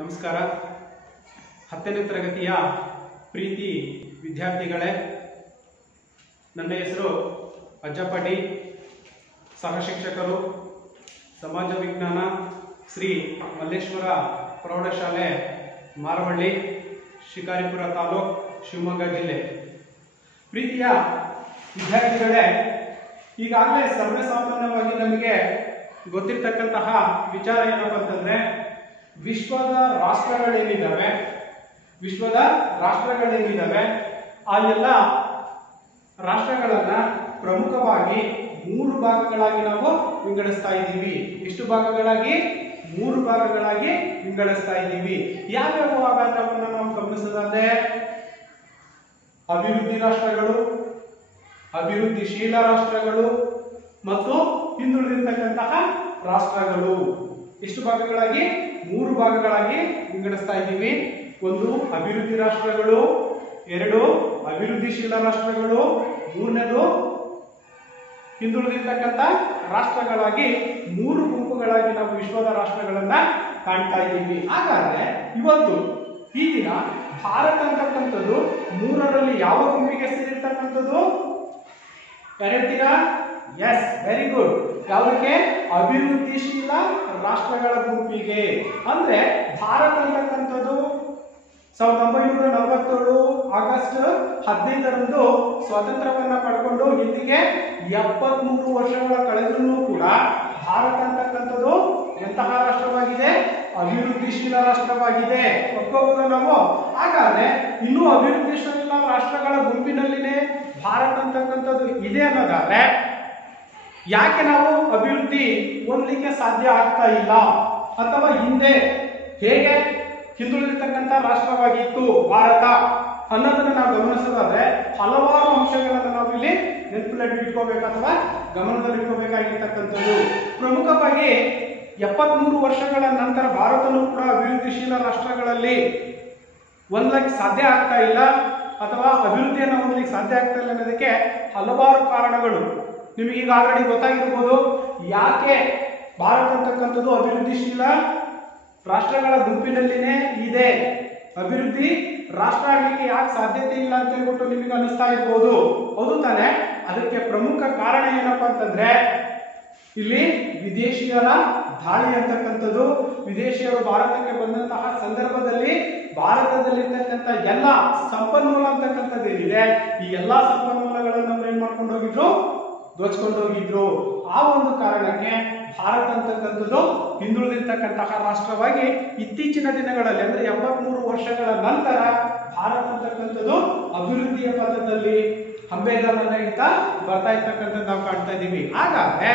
ನಮಸ್ಕಾರ. 10ನೇ ತರಗತಿಯ ಪ್ರೀತಿ ವಿದ್ಯಾರ್ಥಿಗಳೇ, ನನ್ನ ಹೆಸರು ಅಜ್ಜಪ್ಪ ಡಿ, ಸಹಶಿಕ್ಷಕರು, ಸಮಾಜ ವಿಜ್ಞಾನ, ಶ್ರೀ ಮಲ್ಲೇಶ್ವರ ಪ್ರೌಢಶಾಲೆ, ಮಾರವಳ್ಳಿ, ಶಿಕಾರಿಪುರ ತಾಲೂಕು, ಶಿವಮೊಗ್ಗ ಜಿಲ್ಲೆ. ಪ್ರೀತಿಯ ವಿದ್ಯಾರ್ಥಿಗಳೇ, ಈಗಾಗಲೇ ಸರ್ವೇಸಾಮಾನ್ಯವಾಗಿ ನಮಗೆ ಗೊತ್ತಿರ್ತಕ್ಕಂತಹ ವಿಚಾರ ಏನಪ್ಪ ಅಂತಂದ್ರೆ, ವಿಶ್ವದ ರಾಷ್ಟ್ರಗಳೇನಿದ್ದಾವೆ ಆ ಎಲ್ಲ ರಾಷ್ಟ್ರಗಳನ್ನ ಪ್ರಮುಖವಾಗಿ 3 ಭಾಗಗಳಾಗಿ ನಾವು ವಿಂಗಡಿಸ್ತಾ ಇದ್ದೀವಿ. ಎಷ್ಟು ಭಾಗಗಳಾಗಿ? 3 ಭಾಗಗಳಾಗಿ ವಿಂಗಡಿಸ್ತಾ ಇದ್ದೀವಿ. ಯಾವ್ಯಾವ ಭಾಗಗಳನ್ನ ನಾವು ಗಮನಿಸೋದಾದ್ರೆ, ಅಭಿವೃದ್ಧಿ ರಾಷ್ಟ್ರಗಳು, ಅಭಿವೃದ್ಧಿಶೀಲ ರಾಷ್ಟ್ರಗಳು ಮತ್ತು ಹಿಂದುಳಿದಿರ್ತಕ್ಕಂತಹ ರಾಷ್ಟ್ರಗಳು. ಎಷ್ಟು ಭಾಗಗಳಾಗಿ? 3 ಭಾಗಗಳಾಗಿ ವಿಂಗಡಿಸ್ತಾ ಇದ್ದೀವಿ. 1 ಅಭಿವೃದ್ಧಿ ರಾಷ್ಟ್ರಗಳು, 2 ಅಭಿವೃದ್ಧಿಶೀಲ ರಾಷ್ಟ್ರಗಳು, 3ನೇದು ಹಿಂದುಳಿದಿರ್ತಕ್ಕಂಥ ರಾಷ್ಟ್ರಗಳಾಗಿ 3 ಗುಂಪುಗಳಾಗಿ ನಾವು ವಿಶ್ವದ ರಾಷ್ಟ್ರಗಳನ್ನ ಕಾಣ್ತಾ ಇದ್ದೀವಿ. ಹಾಗಾದ್ರೆ ಇವತ್ತು ಈ ದಿನ ಭಾರತ ಅಂತಕ್ಕಂಥದ್ದು 3ರಲ್ಲಿ ಯಾವ ಗುಂಪಿಗೆ ಸೇರಿರ್ತಕ್ಕಂಥದ್ದು? ಹೇಳ್ತೀರಾ? Yes, very good. ಯಾವುದಕ್ಕೆ? ಅಭಿವೃದ್ಧಿಶೀಲ ರಾಷ್ಟ್ರಗಳ ಗುಂಪಿಗೆ. ಅಂದ್ರೆ ಭಾರತ ಅಂತಕ್ಕಂಥದ್ದು 1947 ಆಗಸ್ಟ್ 15ರಂದು ಸ್ವಾತಂತ್ರ್ಯವನ್ನ ಪಡ್ಕೊಂಡು ಇಲ್ಲಿಗೆ 73 ವರ್ಷಗಳ ಕಳೆದ್ರೂ ಕೂಡ ಭಾರತ ಅಂತಕ್ಕಂಥದ್ದು ಎಂತಹ ರಾಷ್ಟ್ರವಾಗಿದೆ? ಅಭಿವೃದ್ಧಿಶೀಲ ರಾಷ್ಟ್ರವಾಗಿದೆ. ಒಪ್ಕೋಬಹುದು ನಾವು? ಹಾಗಾದ್ರೆ ಇನ್ನೂ ಅಭಿವೃದ್ಧಿಶೀಲ ರಾಷ್ಟ್ರಗಳ ಗುಂಪಿನಲ್ಲಿನೇ ಭಾರತ ಅಂತಕ್ಕಂಥದ್ದು ಇದೆ ಅನ್ನೋದಾದ್ರೆ, ಯಾಕೆ ನಾವು ಅಭಿವೃದ್ಧಿ ಹೊಂದಲಿಕ್ಕೆ ಸಾಧ್ಯ ಆಗ್ತಾ ಇಲ್ಲ? ಅಥವಾ ಹಿಂದೆ ಹೇಗೆ ಹಿಂದುಳಿದಿರ್ತಕ್ಕಂಥ ರಾಷ್ಟ್ರವಾಗಿತ್ತು ಭಾರತ ಅನ್ನೋದನ್ನ ನಾವು ಗಮನಿಸೋದಾದ್ರೆ, ಹಲವಾರು ಅಂಶಗಳನ್ನು ನಾವು ಇಲ್ಲಿ ನೆನಪಿನಲ್ಲಿ ಇಟ್ಕೋಬೇಕು ಅಥವಾ ಗಮನದಲ್ಲಿ ಇಟ್ಕೋಬೇಕಾಗಿರ್ತಕ್ಕಂಥದ್ದು. ಪ್ರಮುಖವಾಗಿ 73 ವರ್ಷಗಳ ನಂತರ ಭಾರತನೂ ಕೂಡ ಅಭಿವೃದ್ಧಿಶೀಲ ರಾಷ್ಟ್ರಗಳಲ್ಲಿ ಹೊಂದಲಿಕ್ಕೆ ಸಾಧ್ಯ ಆಗ್ತಾ ಇಲ್ಲ ಅಥವಾ ಅಭಿವೃದ್ಧಿಯನ್ನು ಹೊಂದಲಿಕ್ಕೆ ಸಾಧ್ಯ ಆಗ್ತಾ ಇಲ್ಲ ಅನ್ನೋದಕ್ಕೆ ಹಲವಾರು ಕಾರಣಗಳು ನಿಮಗೆ ಈಗ ಆಲ್ರೆಡಿ ಗೊತ್ತಾಗಿರ್ಬೋದು. ಯಾಕೆ ಭಾರತ ಅಂತಕ್ಕಂಥದ್ದು ಅಭಿವೃದ್ಧಿಶೀಲ ರಾಷ್ಟ್ರಗಳ ಗುಂಪಿನಲ್ಲಿನೇ ಇದೆ, ಅಭಿವೃದ್ಧಿ ರಾಷ್ಟ್ರ ಆಗಲಿಕ್ಕೆ ಯಾಕೆ ಸಾಧ್ಯತೆ ಇಲ್ಲ ಅಂತ ಹೇಳ್ಬಿಟ್ಟು ನಿಮಗೆ ಅನಿಸ್ತಾ ಇರ್ಬೋದು. ಹೌದು ತಾನೆ? ಅದಕ್ಕೆ ಪ್ರಮುಖ ಕಾರಣ ಏನಪ್ಪಾ ಅಂತಂದ್ರೆ, ಇಲ್ಲಿ ವಿದೇಶಿಯರ ದಾಳಿ ಅಂತಕ್ಕಂಥದ್ದು. ವಿದೇಶಿಯರು ಭಾರತಕ್ಕೆ ಬಂದಂತಹ ಸಂದರ್ಭದಲ್ಲಿ ಭಾರತದಲ್ಲಿರ್ತಕ್ಕಂಥ ಎಲ್ಲ ಸಂಪನ್ಮೂಲ ಅಂತಕ್ಕಂಥದ್ದು ಏನಿದೆ, ಈ ಎಲ್ಲಾ ಸಂಪನ್ಮೂಲಗಳನ್ನು ನಾವು ಏನ್ ಮಾಡ್ಕೊಂಡು ಹೋಗಿದ್ರು? ದೋಚ್ಕೊಂಡು ಹೋಗಿದ್ರು. ಆ ಒಂದು ಕಾರಣಕ್ಕೆ ಭಾರತ ಅಂತಕ್ಕಂಥದ್ದು ಹಿಂದುಳಿದಿರ್ತಕ್ಕಂತಹ ರಾಷ್ಟ್ರವಾಗಿ ಇತ್ತೀಚಿನ ದಿನಗಳಲ್ಲಿ ಅಂದ್ರೆ 73 ವರ್ಷಗಳ ನಂತರ ಭಾರತ ಅಂತಕ್ಕಂಥದ್ದು ಅಭಿವೃದ್ಧಿಯ ಪಥದಲ್ಲಿ ಹಂಬೇದಲ್ಲಿಂದ ಬರ್ತಾ ಇರ್ತಕ್ಕಂಥದ್ದು ನಾವು ಕಾಣ್ತಾ ಇದ್ದೀವಿ. ಹಾಗಾದ್ರೆ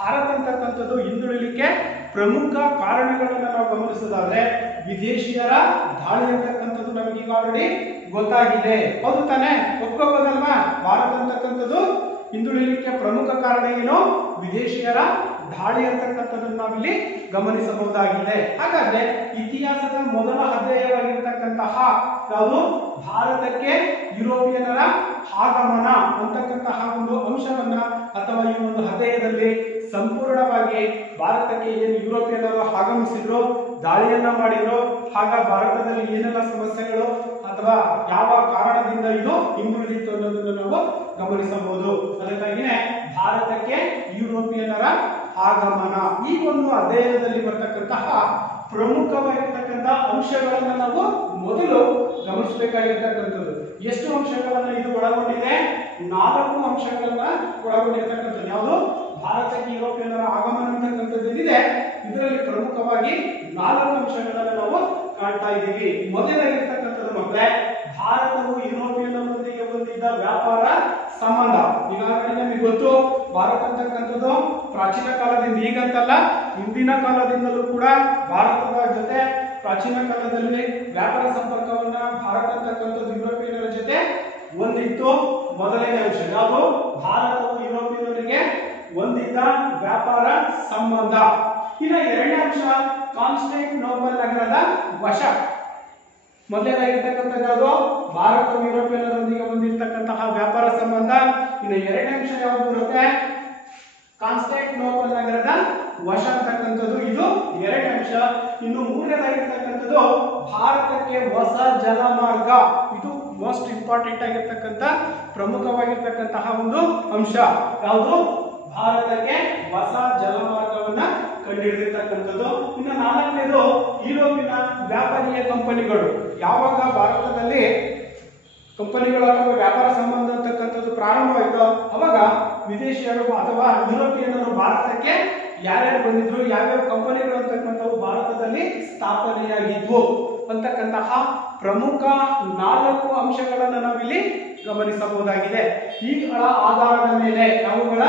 ಭಾರತ ಅಂತಕ್ಕಂಥದ್ದು ಹಿಂದುಳಿಲಿಕ್ಕೆ ಪ್ರಮುಖ ಕಾರಣಗಳನ್ನ ನಾವು ಗಮನಿಸೋದಾದ್ರೆ, ವಿದೇಶಿಯರ ದಾಳಿ ಅಂತಕ್ಕಂಥದ್ದು ನಮಗೆ ಈಗ ಆಲ್ರೆಡಿ ಗೊತ್ತಾಗಿದೆ. ಹೌದು ತಾನೆ? ಒಪ್ಕೋಬೋದಲ್ವಾ? ಭಾರತ ಅಂತಕ್ಕಂಥದ್ದು ಹಿಂದುಳಿಲಿಕ್ಕೆ ಪ್ರಮುಖ ಕಾರಣ ಏನು? ವಿದೇಶಿಯರ ದಾಳಿ ಅಂತಕ್ಕಂಥದ್ದನ್ನು ನಾವಿಲ್ಲಿ ಗಮನಿಸಬಹುದಾಗಿದೆ. ಹಾಗಾದ್ರೆ ಇತಿಹಾಸದ ಮೊದಲ ಅಧ್ಯಾಯವಾಗಿರ್ತಕ್ಕಂತಹ ಯಾವುದು? ಭಾರತಕ್ಕೆ ಯುರೋಪಿಯನ್ನರ ಆಗಮನ ಅಂತಕ್ಕಂತಹ ಒಂದು ಅಂಶವನ್ನ ಅಥವಾ ಈ ಒಂದು ಅಧ್ಯಾಯದಲ್ಲಿ ಸಂಪೂರ್ಣವಾಗಿ ಭಾರತಕ್ಕೆ ಏನು ಯುರೋಪಿಯನ್ನರು ಆಗಮಿಸಿದ್ರು, ದಾಳಿಯನ್ನ ಮಾಡಿದ್ರು, ಆಗ ಭಾರತದಲ್ಲಿ ಏನೆಲ್ಲ ಸಮಸ್ಯೆಗಳು ಅಥವಾ ಯಾವ ಕಾರಣದಿಂದ ಇದು ಹಿಂದುಳಿದಿತ್ತು ಅನ್ನೋದನ್ನು ನಾವು ಗಮನಿಸಬಹುದು. ಅದಕ್ಕಾಗಿಯೇ ಭಾರತಕ್ಕೆ ಯುರೋಪಿಯನ್ನರ ಆಗಮನ ಈ ಒಂದು ಅಧ್ಯಯನದಲ್ಲಿ ಬರ್ತಕ್ಕಂತಹ ಪ್ರಮುಖವಾಗಿರ್ತಕ್ಕಂಥ ಅಂಶಗಳನ್ನ ನಾವು ಮೊದಲು ಗಮನಿಸಬೇಕಾಗಿರ್ತಕ್ಕಂಥದ್ದು. ಎಷ್ಟು ಅಂಶಗಳನ್ನ ಇದು ಒಳಗೊಂಡಿದೆ? 4 ಅಂಶಗಳನ್ನ ಒಳಗೊಂಡಿರ್ತಕ್ಕಂಥದ್ದು. ಯಾವುದು? ಭಾರತಕ್ಕೆ ಯುರೋಪಿಯನ್ನರ ಆಗಮನ ಅಂತಕ್ಕಂಥದ್ದು ಏನಿದೆ, ಇದರಲ್ಲಿ ಪ್ರಮುಖವಾಗಿ 4 ಅಂಶಗಳನ್ನ ನಾವು ಕಾಣ್ತಾ ಇದ್ದೀವಿ. ಮೊದಲಾಗಿರ್ತಕ್ಕಂಥದ್ದು ಮಕ್ಕಳೇ, ಭಾರತವು ಯುರೋಪಿಯನ್ನರೊಂದಿಗೆ ಹೊಂದಿದ್ದ ವ್ಯಾಪಾರ ಸಂಬಂಧ. ಈಗಾಗಲೇ ನಮಗೆ ಗೊತ್ತು, ಭಾರತ ಅಂತಕ್ಕಂಥದ್ದು ಪ್ರಾಚೀನ ಕಾಲದಿಂದ, ಈಗಂತಲ್ಲ ಹಿಂದಿನ ಕಾಲದಿಂದಲೂ ಕೂಡ ಭಾರತದ ಜೊತೆ ಪ್ರಾಚೀನ ಕಾಲದಲ್ಲಿ ವ್ಯಾಪಾರ ಸಂಪರ್ಕವನ್ನ ಭಾರತ ಅಂತಕ್ಕಂಥದ್ದು ಯುರೋಪಿಯನ್ನರ ಜೊತೆ ಹೊಂದಿತ್ತು. ಮೊದಲನೇ ಅಂಶ ಯಾವುದು? ಭಾರತವು ಯುರೋಪಿಯನ್ನರಿಗೆ ಹೊಂದಿದ್ದ ವ್ಯಾಪಾರ ಸಂಬಂಧ. ಇನ್ನು 2ನೇ ಅಂಶ, ಕಾನ್ಸ್ಟಾಂಟಿನೋಪಲ್ ನಗರದ ವಶ. ಮೊದಲನೇದಾಗಿರ್ತಕ್ಕಂಥದ್ದು ಯಾವುದು? ಭಾರತವು ಯುರೋಪಿಯನ್ನರೊಂದಿಗೆ ಹೊಂದಿರತಕ್ಕಂತಹ ವ್ಯಾಪಾರ ಸಂಬಂಧ. ಇನ್ನು 2ನೇ ಅಂಶ ಯಾವುದು ಬರುತ್ತೆ? ಕಾನ್ಸ್ಟಾಂಟಿನೋಪಲ್ ನಗರದ ವಶ ಅಂತಕ್ಕಂಥದ್ದು ಇದು ಎರಡನೇ ಅಂಶ. ಇನ್ನು ಮೂರನೇದಾಗಿರ್ತಕ್ಕಂಥದ್ದು ಭಾರತಕ್ಕೆ ಹೊಸ ಜಲಮಾರ್ಗ. ಇದು ಮೋಸ್ಟ್ ಇಂಪಾರ್ಟೆಂಟ್ ಆಗಿರ್ತಕ್ಕಂಥ ಪ್ರಮುಖವಾಗಿರ್ತಕ್ಕಂತಹ ಒಂದು ಅಂಶ. ಯಾವುದು? ಭಾರತಕ್ಕೆ ಹೊಸ ಜಲಮಾರ್ಗವನ್ನ ಕಂಡುಹಿಡಿದಿರ್ತಕ್ಕಂಥದ್ದು. ಇನ್ನು ನಾಲ್ಕನೇದು ಯುರೋಪಿನ ವ್ಯಾಪಾರೀಯ ಕಂಪನಿಗಳು. ಯಾವಾಗ ಭಾರತದಲ್ಲಿ ಕಂಪನಿಗಳು ಅಥವಾ ವ್ಯಾಪಾರ ಸಂಬಂಧ ಅಂತಕ್ಕಂಥದ್ದು ಪ್ರಾರಂಭವಾಯಿತು ಅವಾಗ ವಿದೇಶಿಯರು ಅಥವಾ ಯುರೋಪಿಯನ್ನರು ಭಾರತಕ್ಕೆ ಯಾರ್ಯಾರು ಬಂದಿದ್ರು, ಯಾವ್ಯಾವ ಕಂಪನಿಗಳು ಅಂತಕ್ಕಂಥವು ಭಾರತದಲ್ಲಿ ಸ್ಥಾಪನೆಯಾಗಿದ್ವು ಅಂತಕ್ಕಂತಹ ಪ್ರಮುಖ 4 ಅಂಶಗಳನ್ನು ನಾವಿಲ್ಲಿ ಗಮನಿಸಬಹುದಾಗಿದೆ. ಇವುಗಳ ಆಧಾರದ ಮೇಲೆ ಅವುಗಳ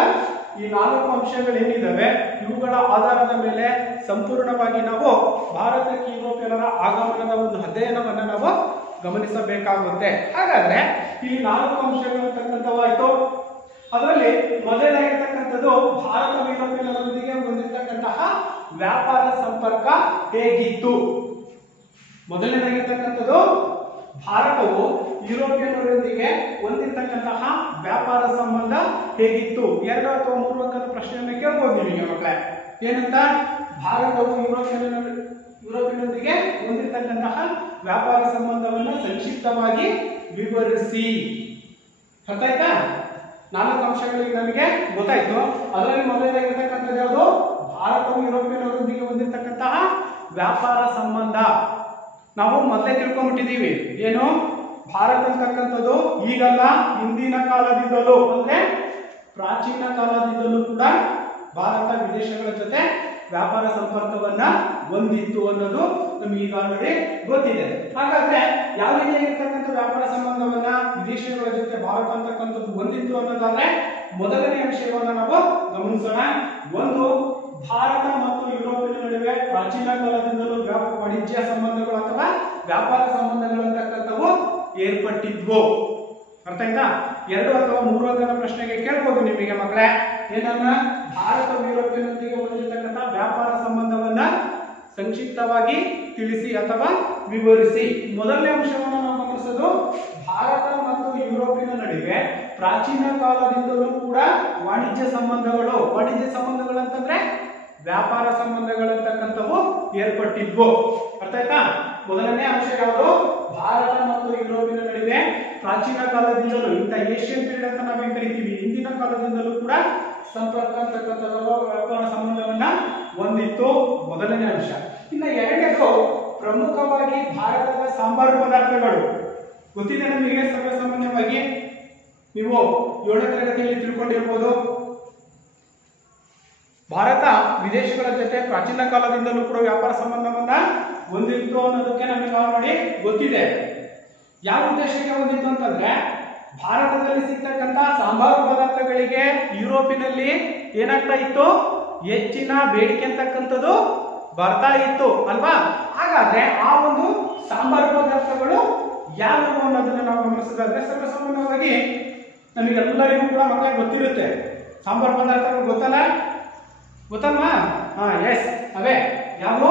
ಈ 4 ಅಂಶಗಳೇನಿದ್ದಾವೆ ಇವುಗಳ ಆಧಾರದ ಮೇಲೆ ಸಂಪೂರ್ಣವಾಗಿ ನಾವು ಭಾರತಕ್ಕೆ ಯುರೋಪಿಯನ್ನರ ಆಗಮನದ ಒಂದು ಅಧ್ಯಯನವನ್ನು ನಾವು ಗಮನಿಸಬೇಕಾಗುತ್ತೆ. ಹಾಗಾದ್ರೆ ಇಲ್ಲಿ 4 ಅಂಶಗಳು ಅಂತಕ್ಕಂಥವಾಯ್ತು. ಅದರಲ್ಲಿ ಮೊದಲನೇದಾಗಿರ್ತಕ್ಕಂಥದ್ದು ಭಾರತ ಯುರೋಪಿಯನ್ನರೊಂದಿಗೆ ಹೊಂದಿರತಕ್ಕಂತಹ ವ್ಯಾಪಾರ ಸಂಪರ್ಕ ಹೇಗಿತ್ತು. ಮೊದಲನೇದಾಗಿರ್ತಕ್ಕಂಥದ್ದು ಭಾರತವು ಯುರೋಪಿಯನ್ನರೊಂದಿಗೆ ಹೊಂದಿರತಕ್ಕಂತಹ ವ್ಯಾಪಾರ ಸಂಬಂಧ ಹೇಗಿತ್ತು. 2 ಅಥವಾ 3 ಅಂಕದ ಪ್ರಶ್ನೆಯನ್ನು ಕೇಳ್ಬೋದು ನಿಮಗೆ ಮಕ್ಕಳೇ. ಏನಂತ? ಭಾರತವು ಯುರೋಪಿಯನ್ನರೊಂದಿಗೆ ಹೊಂದಿರತಕ್ಕಂತಹ ವ್ಯಾಪಾರ ಸಂಬಂಧವನ್ನು ಸಂಕ್ಷಿಪ್ತವಾಗಿ ವಿವರಿಸಿ. ಅರ್ಥ ಆಯ್ತಾ? 4 ಅಂಶಗಳಿಗೆ ನಮಗೆ ಗೊತ್ತಾಯ್ತು. ಅದರಲ್ಲಿ ಮೊದಲನೇದಾಗಿರ್ತಕ್ಕಂಥದ್ದು ಯಾವುದು? ಭಾರತವು ಯುರೋಪಿಯನ್ನರೊಂದಿಗೆ ಹೊಂದಿರತಕ್ಕಂತಹ ವ್ಯಾಪಾರ ಸಂಬಂಧ. ನಾವು ಮೊದಲೇ ತಿಳ್ಕೊಂಡ್ಬಿಟ್ಟಿದ್ದೀವಿ. ಏನು? ಭಾರತ ಅಂತಕ್ಕಂಥದ್ದು ಈಗಲ್ಲ, ಹಿಂದಿನ ಕಾಲದಿಂದಲೂ ಅಂದ್ರೆ ಪ್ರಾಚೀನ ಕಾಲದಿಂದಲೂ ಕೂಡ ಭಾರತ ವಿದೇಶಗಳ ಜೊತೆ ವ್ಯಾಪಾರ ಸಂಪರ್ಕವನ್ನ ಹೊಂದಿತ್ತು ಅನ್ನೋದು ನಮಗೆ ಈಗ ಆಲ್ರೆಡಿ ಗೊತ್ತಿದೆ. ಹಾಗಾದ್ರೆ ಯಾವ ರೀತಿಯಾಗಿರ್ತಕ್ಕಂಥ ವ್ಯಾಪಾರ ಸಂಬಂಧವನ್ನ ವಿದೇಶಿಗಳ ಜೊತೆ ಭಾರತ ಅಂತಕ್ಕಂಥದ್ದು ಹೊಂದಿತ್ತು ಅನ್ನೋದಾದ್ರೆ ಮೊದಲನೇ ವಿಷಯವನ್ನ ನಾವು ಗಮನಿಸೋಣ. ಒಂದು, ಭಾರತ ಮತ್ತು ಯುರೋಪಿನ ನಡುವೆ ಪ್ರಾಚೀನ ಕಾಲದಿಂದಲೂ ವಾಣಿಜ್ಯ ಸಂಬಂಧಗಳು ಅಥವಾ ವ್ಯಾಪಾರ ಸಂಬಂಧಗಳು ಅಂತಕ್ಕಂಥವು ಏರ್ಪಟ್ಟಿದ್ವು. ಅರ್ಥ ಆಯ್ತಾ? 2 ಅಥವಾ 3 ಅಂಕದ ಪ್ರಶ್ನೆಗೆ ಕೇಳ್ಬೋದು ನಿಮಗೆ ಮಕ್ಕಳೇ. ಏನನ್ನ? ಭಾರತ ಯುರೋಪಿಯನ್ನೊಂದಿಗೆ ಹೊಂದಿರತಕ್ಕಂಥ ವ್ಯಾಪಾರ ಸಂಬಂಧವನ್ನ ಸಂಕ್ಷಿಪ್ತವಾಗಿ ತಿಳಿಸಿ ಅಥವಾ ವಿವರಿಸಿ. ಮೊದಲನೇ ಅಂಶವನ್ನು ನಾವು ಗಮನಿಸೋದು ಭಾರತ ಮತ್ತು ಯುರೋಪಿನ ನಡುವೆ ಪ್ರಾಚೀನ ಕಾಲದಿಂದಲೂ ಕೂಡ ವಾಣಿಜ್ಯ ಸಂಬಂಧಗಳು ಅಂತಂದ್ರೆ ವ್ಯಾಪಾರ ಸಂಬಂಧಗಳಂತಕ್ಕಂಥವು ಏರ್ಪಟ್ಟಿದ್ವು. ಅರ್ಥ ಆಯ್ತಾ? ಮೊದಲನೇ ಅಂಶ ಯಾವುದು? ಭಾರತ ಮತ್ತು ಯುರೋಪಿನ ನಡುವೆ ಪ್ರಾಚೀನ ಕಾಲದಿಂದಲೂ, ಇಂಥ ಏಷ್ಯನ್ ಪೀರಿಯಡ್ ಅಂತ ನಾವೇನ್ ಕರಿತೀವಿ, ಹಿಂದಿನ ಕಾಲದಿಂದಲೂ ಕೂಡ ಸಂಪರ್ಕ ಅಂತಕ್ಕಂಥದ್ದು ವ್ಯಾಪಾರ ಸಂಬಂಧವನ್ನ ಹೊಂದಿತ್ತು. ಮೊದಲನೇ ಅಂಶ. ಇನ್ನು ಎರಡನೇದು ಪ್ರಮುಖವಾಗಿ ಭಾರತದ ಸಾಂಬಾರು ಪದಾರ್ಥಗಳು. ಗೊತ್ತಿದೆ ನಮಗೆ ಸರ್ವಸಾಮಾನ್ಯವಾಗಿ, ನೀವು 7ನೇ ತರಗತಿಯಲ್ಲಿ ತಿಳ್ಕೊಂಡಿರ್ಬೋದು. ಭಾರತ ವಿದೇಶಗಳ ಜೊತೆ ಪ್ರಾಚೀನ ಕಾಲದಿಂದಲೂ ಕೂಡ ವ್ಯಾಪಾರ ಸಂಬಂಧವನ್ನ ಹೊಂದಿತ್ತು ಅನ್ನೋದಕ್ಕೆ ನಮಗೆ ಆಲ್ರೆಡಿ ಗೊತ್ತಿದೆ. ಯಾವ ಉದ್ದೇಶಕ್ಕೆ ಹೊಂದಿತ್ತು ಅಂತಂದ್ರೆ ಭಾರತದಲ್ಲಿ ಸಿಗ್ತಕ್ಕಂತ ಸಾಂಬಾರು ಪದಾರ್ಥಗಳಿಗೆ ಯುರೋಪಿನಲ್ಲಿ ಏನಾಗ್ತಾ ಇತ್ತು? ಹೆಚ್ಚಿನ ಬೇಡಿಕೆ ಅಂತಕ್ಕಂಥದ್ದು ಬರ್ತಾ ಇತ್ತು ಅಲ್ವಾ? ಹಾಗಾದ್ರೆ ಆ ಒಂದು ಸಾಂಬಾರು ಪದಾರ್ಥಗಳು ಯಾವುವು ಅನ್ನೋದನ್ನ ನಾವು ಗಮನಿಸೋದಾದ್ರೆ ಸರ್ವಸಾಮಾನ್ಯವಾಗಿ ನಮಗೆಲ್ಲರಿಗೂ ಕೂಡ ಮಕ್ಕಳಿಗೆ ಗೊತ್ತಿರುತ್ತೆ. ಸಾಂಬಾರು ಪದಾರ್ಥಗಳು ಗೊತ್ತಲ್ವಾ? ಎಸ್, ಅವೇ ಯಾವ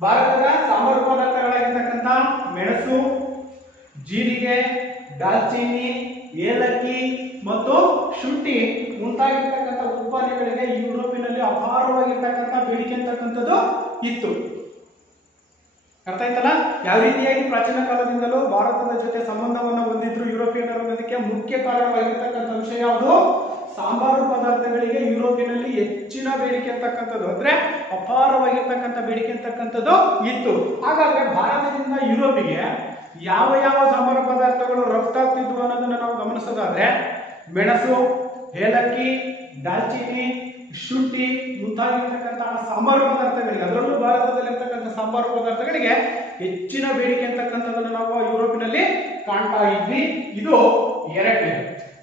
ಭಾರತದ ಸಾಂಬಾರು ಪದಾರ್ಥಗಳಾಗಿರ್ತಕ್ಕಂಥ ಮೆಣಸು, ಜೀರಿಗೆ, ದಾಲ್ಚಿನ್ನಿ, ಏಲಕ್ಕಿ ಮತ್ತು ಶುಂಠಿ ಮುಂತಾಗಿರ್ತಕ್ಕಂಥ ಉತ್ಪಾದನೆಗಳಿಗೆ ಯುರೋಪಿನಲ್ಲಿ ಅಪಾರವಾಗಿರ್ತಕ್ಕಂಥ ಬೇಡಿಕೆ ಅಂತಕ್ಕಂಥದ್ದು ಇತ್ತು. ಅರ್ಥ ಆಯ್ತಲ್ಲ? ಯಾವ ರೀತಿಯಾಗಿ ಪ್ರಾಚೀನ ಕಾಲದಿಂದಲೂ ಭಾರತದ ಜೊತೆ ಸಂಬಂಧವನ್ನು ಹೊಂದಿದ್ರು ಯುರೋಪಿಯನ್ನರು ಅನ್ನೋದಕ್ಕೆ ಮುಖ್ಯ ಕಾರಣವಾಗಿರ್ತಕ್ಕಂಥ ವಿಷಯ ಯಾವುದು? ಸಾಂಬಾರು ಪದಾರ್ಥಗಳಿಗೆ ಯುರೋಪಿನಲ್ಲಿ ಹೆಚ್ಚಿನ ಬೇಡಿಕೆ ಅಂತಕ್ಕಂಥದ್ದು, ಅಂದ್ರೆ ಅಪಾರವಾಗಿರ್ತಕ್ಕಂಥ ಬೇಡಿಕೆ ಅಂತಕ್ಕಂಥದ್ದು ಇತ್ತು. ಹಾಗಾದ್ರೆ ಭಾರತದಿಂದ ಯುರೋಪಿಗೆ ಯಾವ ಯಾವ ಸಾಂಬಾರು ಪದಾರ್ಥಗಳು ರಫ್ತಾಗ್ತಿದ್ವು ಅನ್ನೋದನ್ನ ನಾವು ಗಮನಿಸೋದಾದ್ರೆ ಮೆಣಸು, ಏಲಕ್ಕಿ, ದಾಲ್ಚಿನ್ನಿ, ಶುಂಠಿ ಮುಂತಾಗಿರ್ತಕ್ಕಂತಹ ಸಾಂಬಾರು ಪದಾರ್ಥಗಳಿಗೆ, ಅದರಲ್ಲೂ ಭಾರತದಲ್ಲಿರ್ತಕ್ಕಂಥ ಸಾಂಬಾರು ಪದಾರ್ಥಗಳಿಗೆ ಹೆಚ್ಚಿನ ಬೇಡಿಕೆ ಅಂತಕ್ಕಂಥದ್ದನ್ನು ನಾವು ಯುರೋಪಿನಲ್ಲಿ ಕಾಣ್ತಾ ಇದ್ವಿ. ಇದು ಎರಡನೇ.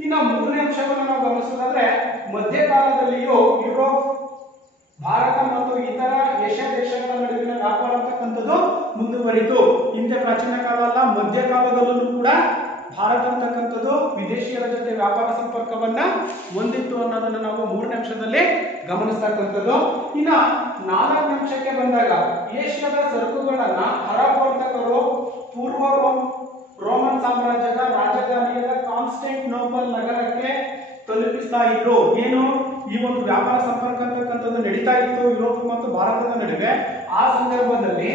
ಇನ್ನು ಮೂರನೇ ಅಂಶವನ್ನು ನಾವು ಗಮನಿಸೋದಾದ್ರೆ ಮಧ್ಯಕಾಲದಲ್ಲಿಯೂ ಯುರೋಪ್, ಭಾರತ ಮತ್ತು ಇತರ ಏಷ್ಯಾ ದೇಶಗಳ ನಡುವಿನ ವ್ಯಾಪಾರ ಅಂತಕ್ಕಂಥದ್ದು ಮುಂದುವರಿತು. ಹಿಂದೆ ಪ್ರಾಚೀನ ಕಾಲ ಅಲ್ಲ, ಮಧ್ಯಕಾಲದಲ್ಲೂ ಕೂಡ ಭಾರತ ಅಂತಕ್ಕಂಥದ್ದು ವಿದೇಶಿಯರ ಜೊತೆ ವ್ಯಾಪಾರ ಸಂಪರ್ಕವನ್ನ ಹೊಂದಿತ್ತು ಅನ್ನೋದನ್ನ ನಾವು ಮೂರನೇ ಅಂಶದಲ್ಲಿ ಗಮನಿಸ್ತಕ್ಕಂಥದ್ದು. ಇನ್ನ ನಾಲ್ಕನೇ ಅಂಶಕ್ಕೆ ಬಂದಾಗ ಏಷ್ಯಾದ ಸರಕುಗಳನ್ನ ಅರಬ್ ವರ್ತಕರು ಪೂರ್ವ ರೋಮನ್ ಸಾಮ್ರಾಜ್ಯದ ರಾಜಧಾನಿಯಾದ ಕಾನ್ಸ್ಟಾಂಟಿನೋಪಲ್ ನಗರಕ್ಕೆ ತಲುಪಿಸ್ತಾ ಇದ್ರು. ಏನು? ಈ ಒಂದು ವ್ಯಾಪಾರ ಸಂಪರ್ಕ ಅಂತಕ್ಕಂಥದ್ದು ನಡೀತಾ ಇತ್ತು ಯುರೋಪ್ ಮತ್ತು ಭಾರತದ ನಡುವೆ. ಆ ಸಂದರ್ಭದಲ್ಲಿ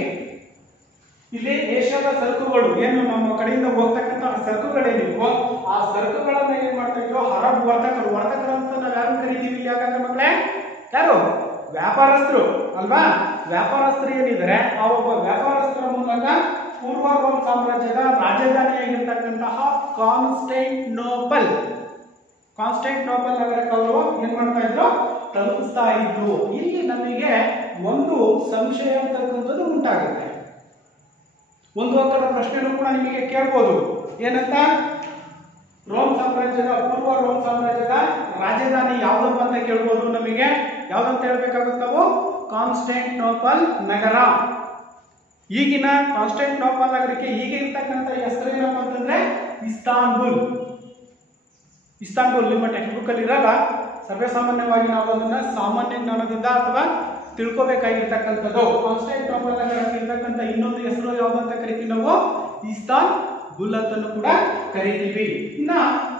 ಇಲ್ಲಿ ಏಷ್ಯಾದ ಸರಕುಗಳು ಏನು ನಮ್ಮ ಕಡೆಯಿಂದ ಹೋಗ್ತಕ್ಕಂತಹ ಸರಕುಗಳೇನಿದ್ವು ಆ ಸರಕುಗಳನ್ನ ಏನ್ ಮಾಡ್ತಾ ಇದ್ರು ಅರಬ್ ವರ್ತಕರು ಅಂತ ನಾವು ಯಾರು ಕರಿತೀವಿ ಇಲ್ಲಿ ಯಾಕಂದ್ರೆ ಮಕ್ಕಳೇ ಯಾರು ವ್ಯಾಪಾರಸ್ಥರು ಅಲ್ವಾ. ವ್ಯಾಪಾರಸ್ಥರು ಏನಿದ್ದಾರೆ ಆ ಒಬ್ಬ ವ್ಯಾಪಾರಸ್ಥರ ಮೂಲಕ ಪೂರ್ವ ರೋಮ್ ಸಾಮ್ರಾಜ್ಯದ ರಾಜಧಾನಿಯಾಗಿರ್ತಕ್ಕಂತಹ ಕಾನ್ಸ್ಟಂಟಿನೋಪಲ್ ನಗರಕ್ಕೆ ಅವರು ಏನ್ ಮಾಡ್ತಾ ಇದ್ರು ತಲುಪಿಸ್ತಾ ಇದ್ರು. ಇಲ್ಲಿ ನಮಗೆ ಒಂದು ಸಂಶಯ ಅಂತಕ್ಕಂಥದ್ದು ಉಂಟಾಗುತ್ತೆ. ಒಂದು ಅಂಕದ ಪ್ರಶ್ನೆನೂ ಕೂಡ ನಿಮಗೆ ಕೇಳ್ಬೋದು. ಏನಂತ ರೋಮ್ ಸಾಮ್ರಾಜ್ಯದ ಪೂರ್ವ ರೋಮ್ ಸಾಮ್ರಾಜ್ಯದ ರಾಜಧಾನಿ ಯಾವ್ದಪ್ಪ ಅಂತ ಕೇಳ್ಬೋದು. ನಮಗೆ ಯಾವ್ದಂತ ಹೇಳ್ಬೇಕಾಗುತ್ತೆ ನಾವು ಕಾನ್ಸ್ಟಂಟಿನೋಪಲ್ ನಗರ. ಈಗಿನ ಕಾನ್ಸ್ಟಂಟಿನೋಪಲ್ ನಗರಕ್ಕೆ ಈಗ ಇರ್ತಕ್ಕಂಥ ಹೆಸರು ಏನಪ್ಪ ಅಂತಂದ್ರೆ ಇಸ್ತಾನ್ಬುಲ್. ನಿಮ್ಮ ಟೆಕ್ಸ್ಟ್ ಬುಕ್ ಅಲ್ಲಿ ಇರಲ್ಲ, ಸರ್ವೇ ಸಾಮಾನ್ಯವಾಗಿ ನಾವು ಅದನ್ನ ಸಾಮಾನ್ಯ ಜ್ಞಾನದಿಂದ ಅಥವಾ ತಿಳ್ಕೋಬೇಕಾಗಿರ್ತಕ್ಕಂಥದ್ದು. ಕಾನ್ಸ್ಟಂಟಿನೋಪಲ್ ನಗರಕ್ಕೆ ಇರ್ತಕ್ಕಂಥ ಇನ್ನೊಂದು ಹೆಸರು ಯಾವ್ದಂತ ಕರಿತೀವಿ ನಾವು ಇಸ್ತಾನ್ಬುಲ್ ಅಂತಲೂ ಕೂಡ ಕರಿತೀವಿ. ಇನ್ನ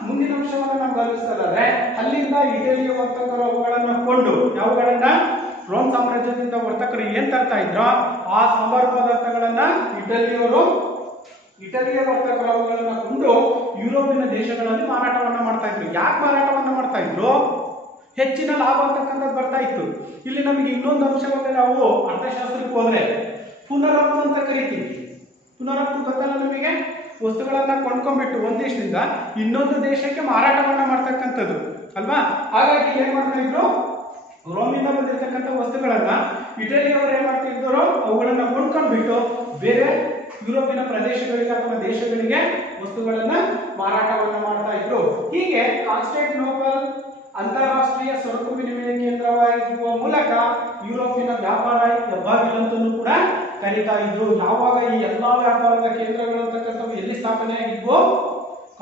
ಮುಂದಿನ ಅಂಶವನ್ನು ನಾವು ಗಮನಿಸೋದಾದ್ರೆ ಅಲ್ಲಿಂದ ಇಟಲಿಯ ವರ್ತಕರು ಅವುಗಳನ್ನ ಕೊಂಡು ಯಾವುಗಳನ್ನ ರೋಮ್ ಸಾಮ್ರಾಜ್ಯದಿಂದ ವರ್ತಕರು ಏನ್ ತರ್ತಾ ಇದ್ರೋ ಆ ಸಂಬಾರ ಪದಾರ್ಥಗಳನ್ನ ಇಟಲಿಯ ವರ್ತಕರು ಅವುಗಳನ್ನ ಕೊಂಡು ಯುರೋಪಿನ ದೇಶಗಳಲ್ಲಿ ಮಾರಾಟವನ್ನ ಮಾಡ್ತಾ ಇದ್ರು. ಯಾಕೆ ಮಾರಾಟವನ್ನ ಮಾಡ್ತಾ ಇದ್ರು? ಹೆಚ್ಚಿನ ಲಾಭ ಅಂತಕ್ಕಂಥದ್ದು ಬರ್ತಾ ಇತ್ತು. ಇಲ್ಲಿ ನಮಗೆ ಇನ್ನೊಂದು ಅಂಶವನ್ನು ನಾವು ಅರ್ಥಶಾಸ್ತ್ರಕ್ಕೆ ಹೋದ್ರೆ ಪುನರಫ್ತು ಅಂತ ಕರಿತೀವಿ. ಪುನರಫ್ತು ಗೊತ್ತಲ್ಲ ನಮಗೆ, ವಸ್ತುಗಳನ್ನ ಕೊಂಡ್ಕೊಂಡ್ಬಿಟ್ಟು ಒಂದ್ ದೇಶದಿಂದ ಇನ್ನೊಂದು ದೇಶಕ್ಕೆ ಮಾರಾಟವನ್ನ ಮಾಡ್ತಕ್ಕಂಥದ್ದು ಅಲ್ವಾ. ಹಾಗಾಗಿ ಏನ್ ಮಾಡ್ತಾ ಇದ್ರು, ರೋಮಿಂದ ಬಂದಿರತಕ್ಕಂಥ ವಸ್ತುಗಳನ್ನ ಇಟಲಿಯವರು ಏನ್ ಮಾಡ್ತಾ ಇದ್ರು ಅವುಗಳನ್ನ ಕೊಂಡ್ಕೊಂಡ್ಬಿಟ್ಟು ಬೇರೆ ಯುರೋಪಿನ ಪ್ರದೇಶಗಳಿಗೆ ಅಥವಾ ದೇಶಗಳಿಗೆ ವಸ್ತುಗಳನ್ನ ಮಾರಾಟವನ್ನ ಮಾಡ್ತಾ ಇದ್ರು. ಹೀಗೆ ಕಾನ್ಸ್ಟಂಟಿನೋಪಲ್ ಅಂತಾರಾಷ್ಟ್ರೀಯ ಸರಕು ವಿನಿಮಯ ಕೇಂದ್ರವಾಗಿರುವ ಮೂಲಕ ಯುರೋಪಿನ ವ್ಯಾಪಾರ ಹೆಬ್ಬಾಗಿಲು ಅಂತಲೂ ಕೂಡ ಕರೀತಾ ಇದ್ರು. ಯಾವಾಗ ಈ ಎಲ್ಲಾ ವ್ಯಾಪಾರದ ಕೇಂದ್ರಗಳು ಅಂತಕ್ಕಂಥವು ಎಲ್ಲಿ ಸ್ಥಾಪನೆಯಾಗಿದ್ವು?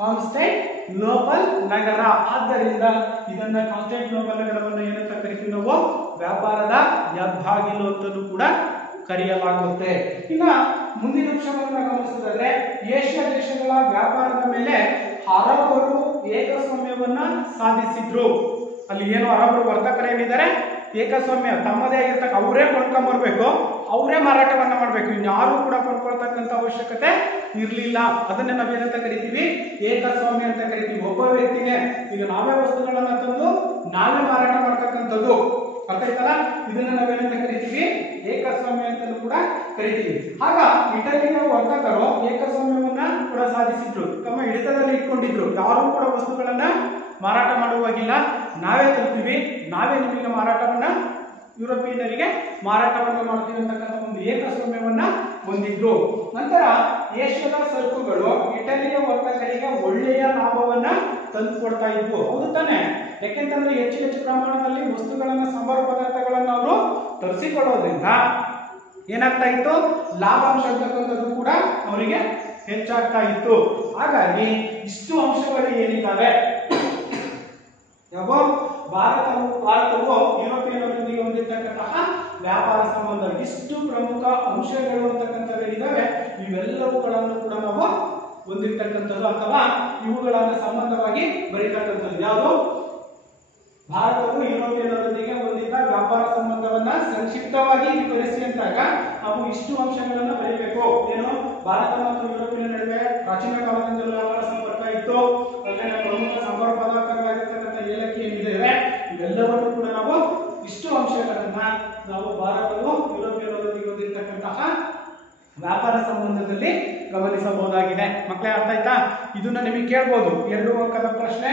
ಕಾನ್ಸ್ಟಂಟಿನೋಪಲ್ ನಗರ. ಆದ್ದರಿಂದ ಇದನ್ನ ಕಾನ್ಸ್ಟಂಟಿನೋಪಲ್ ನಗರವನ್ನು ಏನಂತ ಕರಿತೀವಿ ನಾವು? ವ್ಯಾಪಾರದ ಹೆಬ್ಬಾಗಿಲು ಅಂತಲೂ ಕೂಡ ಕರೆಯಲಾಗುತ್ತೆ. ಇನ್ನ ಮುಂದಿನ ಅಂಶವನ್ನು ಗಮನಿಸಿದರೆ ಏಷ್ಯಾ ದೇಶಗಳ ವ್ಯಾಪಾರದ ಮೇಲೆ ಅರಬರು ಏಕಸ್ವಾಮ್ಯವನ್ನ ಸಾಧಿಸಿದ್ರು. ಅಲ್ಲಿ ಏನು ಅರಬರು ವರ್ತಕರೇನಿದ್ದಾರೆ ಏಕಸ್ವಾಮ್ಯ ತಮ್ಮದೇ ಆಗಿರ್ತಕ್ಕ ಅವರೇ ಕೊಂಡ್ಕೊಂಡ್ಬರ್ಬೇಕು, ಅವರೇ ಮಾರಾಟವನ್ನ ಮಾಡ್ಬೇಕು, ಇನ್ಯಾರು ಕೂಡ ಕೊಂಡ್ಕೊಳ್ತಕ್ಕಂಥ ಅವಶ್ಯಕತೆ ಇರ್ಲಿಲ್ಲ. ಅದನ್ನೇ ನಾವೇನಂತ ಕರಿತೀವಿ? ಏಕಸ್ವಾಮ್ಯ ಅಂತ ಕರಿತೀವಿ. ಒಬ್ಬ ವ್ಯಕ್ತಿಗೆ ಈಗ ನಾವೇ ವಸ್ತುಗಳನ್ನ ತಂದು ನಾವೇ ಮಾರಾಟ ಮಾಡ್ತಕ್ಕಂಥದ್ದು ಅರ್ಥ ಆಯ್ತಲ್ಲ. ಇದನ್ನ ನಾವೇನಂತ ಕರಿತೀವಿ? ಏಕಸ್ವಾಮ್ಯ ಅಂತಲೂ ಕೂಡ ಕರಿತೀವಿ. ಆಗ ಇಟಲಿಯ ವರ್ತಕರು ಏಕಸ್ವಾಮ್ಯವನ್ನ ಕೂಡ ಸಾಧಿಸಿದ್ರು, ತಮ್ಮ ಹಿಡಿತದಲ್ಲಿ ಇಟ್ಕೊಂಡಿದ್ರು. ಯಾರು ಕೂಡ ವಸ್ತುಗಳನ್ನ ಮಾರಾಟ ಮಾಡುವಾಗಿಲ್ಲ, ನಾವೇ ತರ್ತೀವಿ, ನಾವೇ ನಿಮಗೆ ಮಾರಾಟವನ್ನ ಯುರೋಪಿಯನ್ನರಿಗೆ ಮಾರಾಟವನ್ನು ಮಾಡ್ತೀವಿ ಅಂತಕ್ಕಂಥ ಒಂದು ಏಕಸ್ವಾಮ್ಯವನ್ನ ಹೊಂದಿದ್ರು. ನಂತರ ಏಷ್ಯಾದ ಸರಕುಗಳು ಇಟಲಿಯ ವರ್ತಕರಿಗೆ ಒಳ್ಳೆಯ ಲಾಭವನ್ನ ತಂದು ಕೊಡ್ತಾ ಇದ್ವು. ಹೌದು ತಾನೆ? ಯಾಕೆಂತಂದ್ರೆ ಹೆಚ್ಚು ಪ್ರಮಾಣದಲ್ಲಿ ವಸ್ತುಗಳನ್ನ ಸಂಬಾರ ಪದಾರ್ಥಗಳನ್ನ ಅವರು ತರಿಸಿಕೊಡೋದ್ರಿಂದ ಏನಾಗ್ತಾ ಇತ್ತು? ಲಾಭಾಂಶ ಅಂತಕ್ಕಂಥದ್ದು ಕೂಡ ಅವರಿಗೆ ಹೆಚ್ಚಾಗ್ತಾ ಇತ್ತು. ಹಾಗಾಗಿ ಇಷ್ಟು ಅಂಶಗಳು ಏನಿದ್ದಾವೆ, ಯಾವ ಭಾರತವು ಯುರೋಪಿಯನ್ನರೊಂದಿಗೆ ಹೊಂದಿರತಕ್ಕಂತಹ ವ್ಯಾಪಾರ ಸಂಬಂಧ, ಇಷ್ಟು ಪ್ರಮುಖ ಅಂಶಗಳು ಅಂತಕ್ಕಂಥವೇನಿದ್ದಾವೆ ಇವೆಲ್ಲವುಗಳನ್ನು ಕೂಡ ನಾವು ಹೊಂದಿರತಕ್ಕಂಥದ್ದು ಅಥವಾ ಇವುಗಳನ್ನ ಸಂಬಂಧವಾಗಿ ಬರೀತಕ್ಕಂಥದ್ದು. ಯಾವುದು? ಭಾರತವು ಯುರೋಪಿಯನ್ನರೊಂದಿಗೆ ಹೊಂದಿದ್ದ ವ್ಯಾಪಾರ ಸಂಬಂಧವನ್ನ ಸಂಕ್ಷಿಪ್ತವಾಗಿ ವಿವರಿಸಿ ಅಂತಾಗ ನಾವು ಇಷ್ಟು ಅಂಶಗಳನ್ನ ಬರೀಬೇಕು. ಏನು? ಭಾರತ ಮತ್ತು ಯುರೋಪಿನ ನಡುವೆ ಪ್ರಾಚೀನ ಕಾಲದಿಂದಲೂ ವ್ಯಾಪಾರ ಸಂಪರ್ಕ ಇತ್ತು. ಪ್ರಮುಖ ಸಂಬಾರ ಪದಾರ್ಥಗಳಾಗಿರ್ತಕ್ಕಂಥ ಏಲಕ್ಕಿ ಏನಿದೆ ಇವೆಲ್ಲವನ್ನು ಕೂಡ ನಾವು ಇಷ್ಟು ಅಂಶಗಳನ್ನ ನಾವು ಭಾರತವು ಯುರೋಪಿಯನ್ನರೊಂದಿಗೆ ಹೊಂದಿರತಕ್ಕಂತಹ ವ್ಯಾಪಾರ ಸಂಬಂಧದಲ್ಲಿ ಗಮನಿಸಬಹುದಾಗಿದೆ. ಮಕ್ಕಳೇ ಅರ್ಥ ಆಯ್ತಾ? ಇದನ್ನ ನಿಮಗೆ ಕೇಳ್ಬೋದು, 2 ಅಂಕದ ಪ್ರಶ್ನೆ.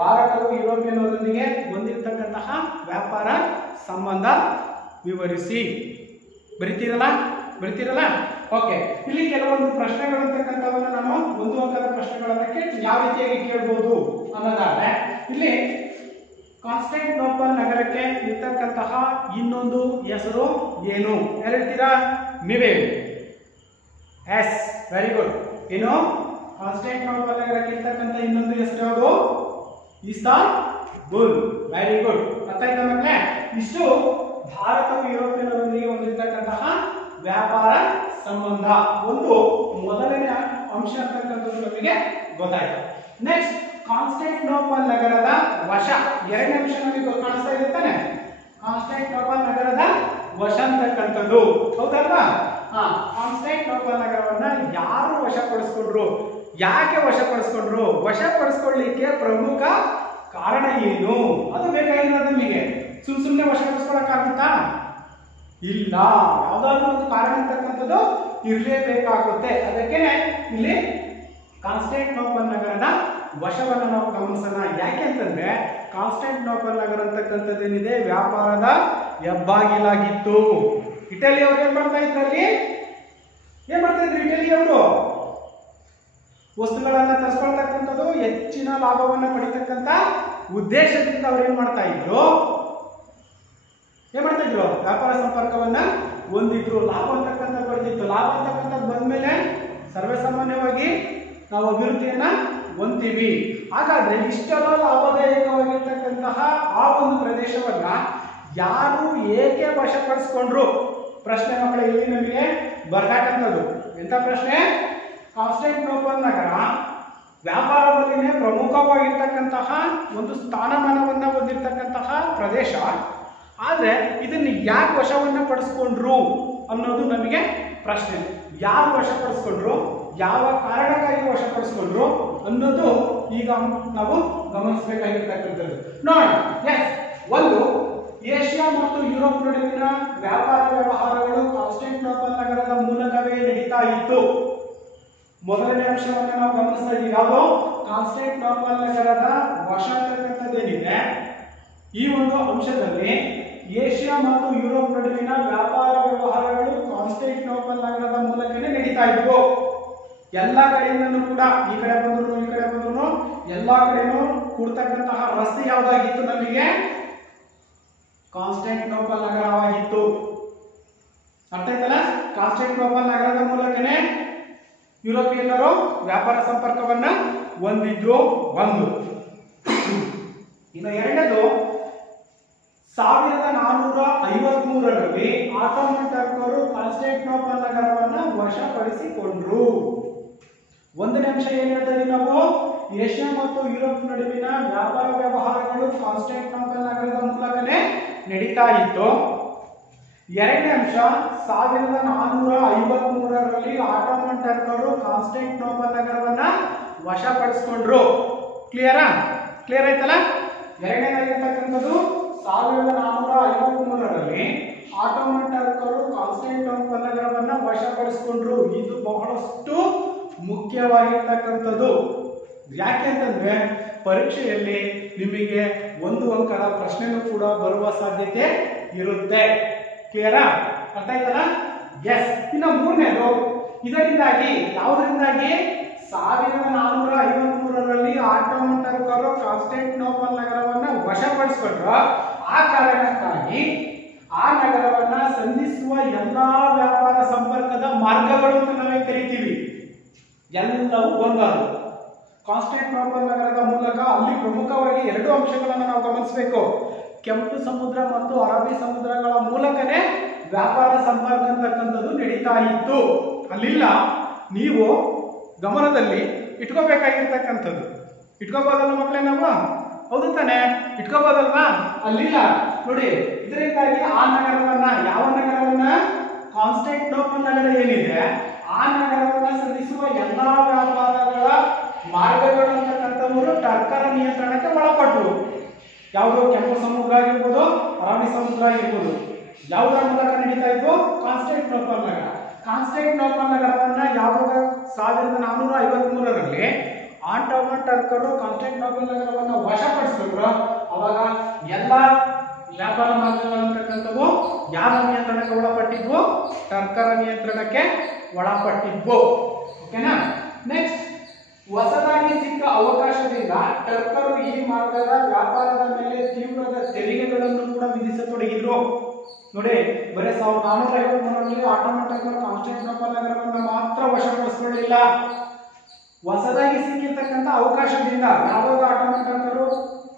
ಭಾರತವು ಯುರೋಪಿಯನ್ನರೊಂದಿಗೆ ಹೊಂದಿರತಕ್ಕಂತಹ ವ್ಯಾಪಾರ ಸಂಬಂಧ ವಿವರಿಸಿ. ಬರಿತೀರಲ್ಲ? ಓಕೆ. ಇಲ್ಲಿ ಕೆಲವೊಂದು ಪ್ರಶ್ನೆಗಳು ಅಂತಕ್ಕಂಥವನ್ನ ನಾನು 1 ಅಂಕದ ಪ್ರಶ್ನೆಗಳನ್ನ ಯಾವ ರೀತಿಯಾಗಿ ಕೇಳಬಹುದು ಅನ್ನೋದಾದ್ರೆ, ಇಲ್ಲಿ ಕಾನ್ಸ್ಟಂಟಿನೋಪಲ್ ನಗರಕ್ಕೆ ಇರ್ತಕ್ಕಂತಹ ಇನ್ನೊಂದು ಹೆಸರು ಏನು? ಹೇಳ್ತೀರಾ? ನೀವೇ. Yes, very good. ಏನು? ಕಾನ್ಸ್ಟಂಟಿನೋಪಲ್ ನಗರಕ್ಕೆ ಇರ್ತಕ್ಕಂಥ ಇನ್ನೊಂದು ಹೆಸರು ಯಾವುದು? ಇಸ್ತಾನ್ಬುಲ್. Very good. ಅರ್ಥ ಆಯ್ತಾ ಮಕ್ಕಳೇ? ಇಷ್ಟು ಭಾರತವು ಯುರೋಪಿಯನ್ನರೊಂದಿಗೆ ಹೊಂದಿರತಕ್ಕಂತಹ ವ್ಯಾಪಾರ ಸಂಬಂಧ ಒಂದು ಮೊದಲನೇ ಅಂಶ ಅಂತಕ್ಕಂಥದ್ದು ನಮಗೆ ಗೊತ್ತಾಯ್ತು. ನೆಕ್ಸ್ಟ್ ಕಾನ್ಸ್ಟಾಂಟಿನೋಪಲ್ ನಗರದ ವಶ. ಎರಡನೇ ಅಂಶ ನಮಗೆ ಕಾಣಿಸ್ತಾ ಇದೆ ತಾನೆ, ಕಾನ್ಸ್ಟಾಂಟಿನೋಪಲ್ ನಗರದ ವಶ ಅಂತಕ್ಕಂಥದ್ದು, ಹೌದಲ್ವಾ? ಕಾನ್ಸ್ಟಾಂಟಿನೋಪಲ್ ನಗರವನ್ನ ಯಾರು ವಶಪಡಿಸ್ಕೊಂಡ್ರು, ಯಾಕೆ ವಶಪಡಿಸ್ಕೊಂಡ್ರು, ವಶಪಡಿಸ್ಕೊಳ್ಳಿಕ್ಕೆ ಪ್ರಮುಖ ಕಾರಣ ಏನು, ಅದು ಬೇಕಾಗಿಲ್ಲ ನಮಗೆ. ಸುಮ್ಮನೆ ವಶಪಡಿಸ್ಕೊಳಕ್ಕಾಗುತ್ತಾ? ಇಲ್ಲ, ಯಾವ್ದಾದ್ರು ಒಂದು ಕಾರಣ ಅಂತಕ್ಕಂಥದ್ದು ಇರಲೇಬೇಕಾಗುತ್ತೆ. ಅದಕ್ಕೆ ಇಲ್ಲಿ ಕಾನ್ಸ್ಟಾಂಟಿನೋಪಲ್ ನಗರದ ವಶವನ್ನು ನಾವು ಗಮನಿಸೋಣ. ಯಾಕೆ ಅಂತಂದ್ರೆ ಕಾನ್ಸ್ಟಾಂಟಿನೋಪಲ್ ನಗರ ಅಂತಕ್ಕಂಥದ್ದೇನಿದೆ ವ್ಯಾಪಾರದ ಹೆಬ್ಬಾಗಿಲಾಗಿತ್ತು. ಇಟಲಿ ಅವರು ಏನ್ ಮಾಡ್ತಾ ಇದ್ರು, ಅಲ್ಲಿ ಏನ್ ಮಾಡ್ತಾ ಇದ್ರು ಇಟಲಿಯವರು? ವಸ್ತುಗಳನ್ನ ತರಿಸ್ಕೊಳ್ತಕ್ಕಂಥದ್ದು, ಹೆಚ್ಚಿನ ಲಾಭವನ್ನ ಪಡಿತಕ್ಕಂಥ ಉದ್ದೇಶದಿಂದ ಅವ್ರು ಏನ್ ಮಾಡ್ತಾ ಇದ್ರು, ವ್ಯಾಪಾರ ಸಂಪರ್ಕವನ್ನ ಹೊಂದಿದ್ರು. ಲಾಭ ಅಂತಕ್ಕಂಥ ಬರ್ತಿತ್ತು. ಲಾಭ ಅಂತಕ್ಕಂಥದ್ದು ಬಂದ್ಮೇಲೆ ಸರ್ವೇ ಸಾಮಾನ್ಯವಾಗಿ ನಾವು ಅಭಿವೃದ್ಧಿಯನ್ನ ಹೊಂದ್ತೀವಿ. ಹಾಗಾದ್ರೆ ಇಷ್ಟೆಲ್ಲ ಲಾಭದಾಯಕವಾಗಿರ್ತಕ್ಕಂತಹ ಆ ಒಂದು ಪ್ರದೇಶವನ್ನ ಯಾರು ಏಕೆ ವಶಪಡಿಸ್ಕೊಂಡ್ರು ಪ್ರಶ್ನೆ ಮಕ್ಕಳ ಇಲ್ಲಿ ನಮಗೆ ಬರ್ತಕ್ಕಂಥದ್ದು. ಎಂತ ಪ್ರಶ್ನೆ? ಕಾನ್ಸ್ಟಾಂಟಿನೋಪಲ್ ನಗರ ವ್ಯಾಪಾರದಲ್ಲಿನೇ ಪ್ರಮುಖವಾಗಿರ್ತಕ್ಕಂತಹ ಒಂದು ಸ್ಥಾನಮಾನವನ್ನ ಹೊಂದಿರತಕ್ಕಂತಹ ಪ್ರದೇಶ. ಆದ್ರೆ ಇದನ್ನ ಯಾಕೆ ವಶವನ್ನ ಪಡಿಸ್ಕೊಂಡ್ರು ಅನ್ನೋದು ನಮಗೆ ಪ್ರಶ್ನೆ. ಯಾರು ವಶಪಡಿಸ್ಕೊಂಡ್ರು, ಯಾವ ಕಾರಣಕ್ಕಾಗಿ ವಶಪಡಿಸ್ಕೊಂಡ್ರು ಅನ್ನೋದು ಈಗ ನಾವು ಗಮನಿಸಬೇಕಾಗಿರ್ತಕ್ಕಂಥದ್ದು. ನೋಡೋಣ. ಎಸ್, ಒಂದು, ಏಷ್ಯಾ ಮತ್ತು ಯುರೋಪ್ ನಡುವಿನ ವ್ಯಾಪಾರ ವ್ಯವಹಾರಗಳು ಕಾನ್ಸ್ಟಾಂಟಿನೋಪಲ್ ನಗರದ ಮೂಲಕವೇ ನಡೀತಾ ಇತ್ತು. ಮೊದಲನೇ ಅಂಶವನ್ನು ನಾವು ಗಮನಿಸ್ತಾ ಇದ್ದೀವಿ. ಯಾವುದು? ಕಾನ್ಸ್ಟಾಂಟಿನೋಪಲ್ ನಗರದ ವಶ ಅಂತಕ್ಕಂಥದ್ದೇನಿದೆ, ಈ ಒಂದು ಅಂಶದಲ್ಲಿ ಏಷ್ಯಾ ಮತ್ತು ಯುರೋಪ್ ನಡುವಿನ ವ್ಯಾಪಾರ ವ್ಯವಹಾರಗಳು ಕಾನ್ಸ್ಟಾಂಟಿನೋಪಲ್ ನಗರದ ಮೂಲಕನೇ ನಡೀತಾ ಇದ್ವು. ಎಲ್ಲಾ ಕಡೆಯಿಂದನೂ ಕೂಡ, ಈ ಕಡೆ ಬಂದ್ರು ಈ ಕಡೆ ಬಂದ್ರು ಎಲ್ಲಾ ಕಡೆನೂ ಕೂಡ್ತಕ್ಕಂತಹ ರಸ್ತೆ ಯಾವ್ದಾಗಿತ್ತು ನಮಗೆ? ಕಾನ್ಸ್ಟಾಂಟಿನೋಪಲ್ ನಗರವಾಗಿತ್ತು. ಅರ್ಥ ಆಯ್ತಲ್ಲ? ಕಾನ್ಸ್ಟಾಂಟಿನೋಪಲ್ ನಗರದ ಮೂಲಕನೇ ಯುರೋಪಿಯನ್ನರು ವ್ಯಾಪಾರ ಸಂಪರ್ಕವನ್ನ ಹೊಂದಿದ್ರು. ಒಂದು. ಇನ್ನು ಎರಡನೇದು, 1453ರಲ್ಲಿ ಆಟೋಮನ್ ಟರ್ಕರು ಕಾನ್ಸ್ಟಾಂಟಿನೋಪಲ್ ನಗರವನ್ನ ವಶಪಡಿಸಿಕೊಂಡ್ರು. ಒಂದನೇ ಅಂಶ ಏನ್ ಹೇಳ್ತಾ ಇದೀವಿ ನಾವು? ಏಷ್ಯಾ ಮತ್ತು ಯುರೋಪ್ ನಡುವಿನ ವ್ಯಾಪಾರ ವ್ಯವಹಾರಗಳು ಕಾನ್ಸ್ಟಾಂಟಿನೋಪಲ್ ನಗರದ ಮೂಲಕನೇ ನಡೀತಾ ಇತ್ತು. ಎರಡನೇ ಅಂಶ, 1453ರಲ್ಲಿ ಆಟೋಮನ್ ಟರ್ಕರು ಕಾನ್ಸ್ಟಾಂಟಿನೋಪಲ್ ನಗರವನ್ನ ವಶಪಡಿಸಿಕೊಂಡ್ರು. ಕ್ಲಿಯರ್ ಆಯ್ತಲ್ಲ? ಎರಡನೇದಾಗಿರ್ತಕ್ಕಂಥದ್ದು 1453ರಲ್ಲಿ ಆಟೋಮನ್ ಟರ್ಕರು ಕಾನ್ಸ್ಟಾಂಟಿನೋಪಲ್ ನಗರವನ್ನ ವಶಪಡಿಸಿಕೊಂಡ್ರು. ಇದು ಬಹಳಷ್ಟು ಮುಖ್ಯವಾಗಿರ್ತಕ್ಕಂಥದ್ದು. ಯಾಕೆ ಅಂತಂದ್ರೆ ಪರೀಕ್ಷೆಯಲ್ಲಿ ನಿಮಗೆ 1 ಅಂಕದ ಪ್ರಶ್ನೆನೂ ಕೂಡ ಬರುವ ಸಾಧ್ಯತೆ ಇರುತ್ತೆ. ಕ್ಲಿಯರ್? ಅರ್ಥ ಆಯ್ತಲ್ಲ? ಎಸ್. ಇನ್ನು ಮೂರನೇದು, ಇದರಿಂದಾಗಿ ಯಾವುದರಿಂದಾಗಿ 1453ರಲ್ಲಿ ಆಟೋಮನ್ ಟರ್ಕರು ಕಾನ್ಸ್ಟಾಂಟಿನೋಪಲ್ ನಗರವನ್ನ ವಶಪಡಿಸಿಕೊಂಡ್ರು. ಆ ಕಾರಣಕ್ಕಾಗಿ ಆ ನಗರವನ್ನ ಸಂಧಿಸುವ ಎಲ್ಲಾ ವ್ಯಾಪಾರ ಸಂಪರ್ಕದ ಮಾರ್ಗಗಳು ಅಂತ ನಾವೇ ಕರಿತೀವಿ, ಎಲ್ಲವೂ ಬಂದವು. ಕಾನ್ಸ್ಟಾಂಟಿನೋಪಲ್ ನಗರದ ಮೂಲಕ ಅಲ್ಲಿ ಪ್ರಮುಖವಾಗಿ 2 ಅಂಶಗಳನ್ನು ನಾವು ಗಮನಿಸಬೇಕು. ಕೆಂಪು ಸಮುದ್ರ ಮತ್ತು ಅರಬ್ಬಿ ಸಮುದ್ರಗಳ ಮೂಲಕನೇ ವ್ಯಾಪಾರ ಸಂಪರ್ಕ ಅಂತಕ್ಕಂಥದ್ದು ನಡೀತಾ ಇತ್ತು. ಅಲ್ಲಿಲ್ಲ, ನೀವು ಗಮನದಲ್ಲಿ ಇಟ್ಕೋಬೇಕಾಗಿರ್ತಕ್ಕಂಥದ್ದು. ಇಟ್ಕೋಬೋದಲ್ಲ ಮಕ್ಕಳೇ ನಾವು? ಹೌದು ತಾನೆ? ಇಟ್ಕೋಬೋದಲ್ವಾ? ಅಲ್ಲಿಲ್ಲ ನೋಡಿ. ಇದರಿಂದಾಗಿ ಆ ನಗರವನ್ನ, ಯಾವ ನಗರವನ್ನ? ಕಾನ್ಸ್ಟಾಂಟಿನೋಪಲ್ ನಗರ ಏನಿದೆ ಆ ನಗರವನ್ನ ಸಂಧಿಸುವ ಎಲ್ಲಾ ವ್ಯಾಪಾರಗಳ ಮಾರ್ಗಗಳು ಅಂತಕ್ಕಂಥವರು ಟರ್ಕರ ನಿಯಂತ್ರಣಕ್ಕೆ ಒಳಪಟ್ಟರು. ಯಾವುದು? ಕೆಂಪು ಸಮುದ್ರ ಆಗಿರ್ಬೋದು, ಅರಬ್ಬಿ ಸಮುದ್ರ ಆಗಿರ್ಬೋದು. ಯಾವುದರ ಮೂಲಕ ನಡೀತಾ ಇತ್ತು? ಕಾನ್ಸ್ಟಾಂಟಿನೋಪಲ್ ನಗರ. ಕಾನ್ಸ್ಟಾಂಟಿನೋಪಲ್ ನಗರವನ್ನ ಯಾವಾಗ 1453ರಲ್ಲಿ ಆಟೋಮನ್ ಟರ್ಕರು ಕಾನ್ಸ್ಟಾಂಟಿನೋಪಲ್ ನಗರವನ್ನ ವಶಪಡಿಸಿದ್ರು, ಅವಾಗ ಎಲ್ಲಾ ವ್ಯಾಪಾರ ಮಾರ್ಗಗಳಂತಕ್ಕಂಥವು ಯಾರ ನಿಯಂತ್ರಣಕ್ಕೆ ಒಳಪಟ್ಟಿದ್ವು? ಟರ್ಕರ ನಿಯಂತ್ರಣಕ್ಕೆ ಒಳಪಟ್ಟಿದ್ವು. ಓಕೆನಾ? ನೆಕ್ಸ್ಟ್, ಹೊಸದಾಗಿ ಸಿಕ್ಕ ಅವಕಾಶದಿಂದ ಟರ್ಕರು ಈ ಮಾರ್ಗದ ವ್ಯಾಪಾರದ ಮೇಲೆ ತೀವ್ರದ ತೆರಿಗೆಗಳನ್ನು ಕೂಡ ವಿಧಿಸತೊಡಗಿದ್ರು. ನೋಡಿ, ಬರೀ 1453ರಲ್ಲಿ ಆಟೋಮನ್ ಟರ್ಕರು ಕಾನ್ಸ್ಟಾಂಟಿನೋಪಲ್ ನಗರವನ್ನು ಮಾತ್ರ ವಶಪಡಿಸಿಕೊಳ್ಳಲಿಲ್ಲ. ಹೊಸದಾಗಿ ಸಿಕ್ಕಿರ್ತಕ್ಕಂಥ ಅವಕಾಶದಿಂದ ಯಾವಾಗ ಆಟೋಮನ್ ಟರ್ಕರು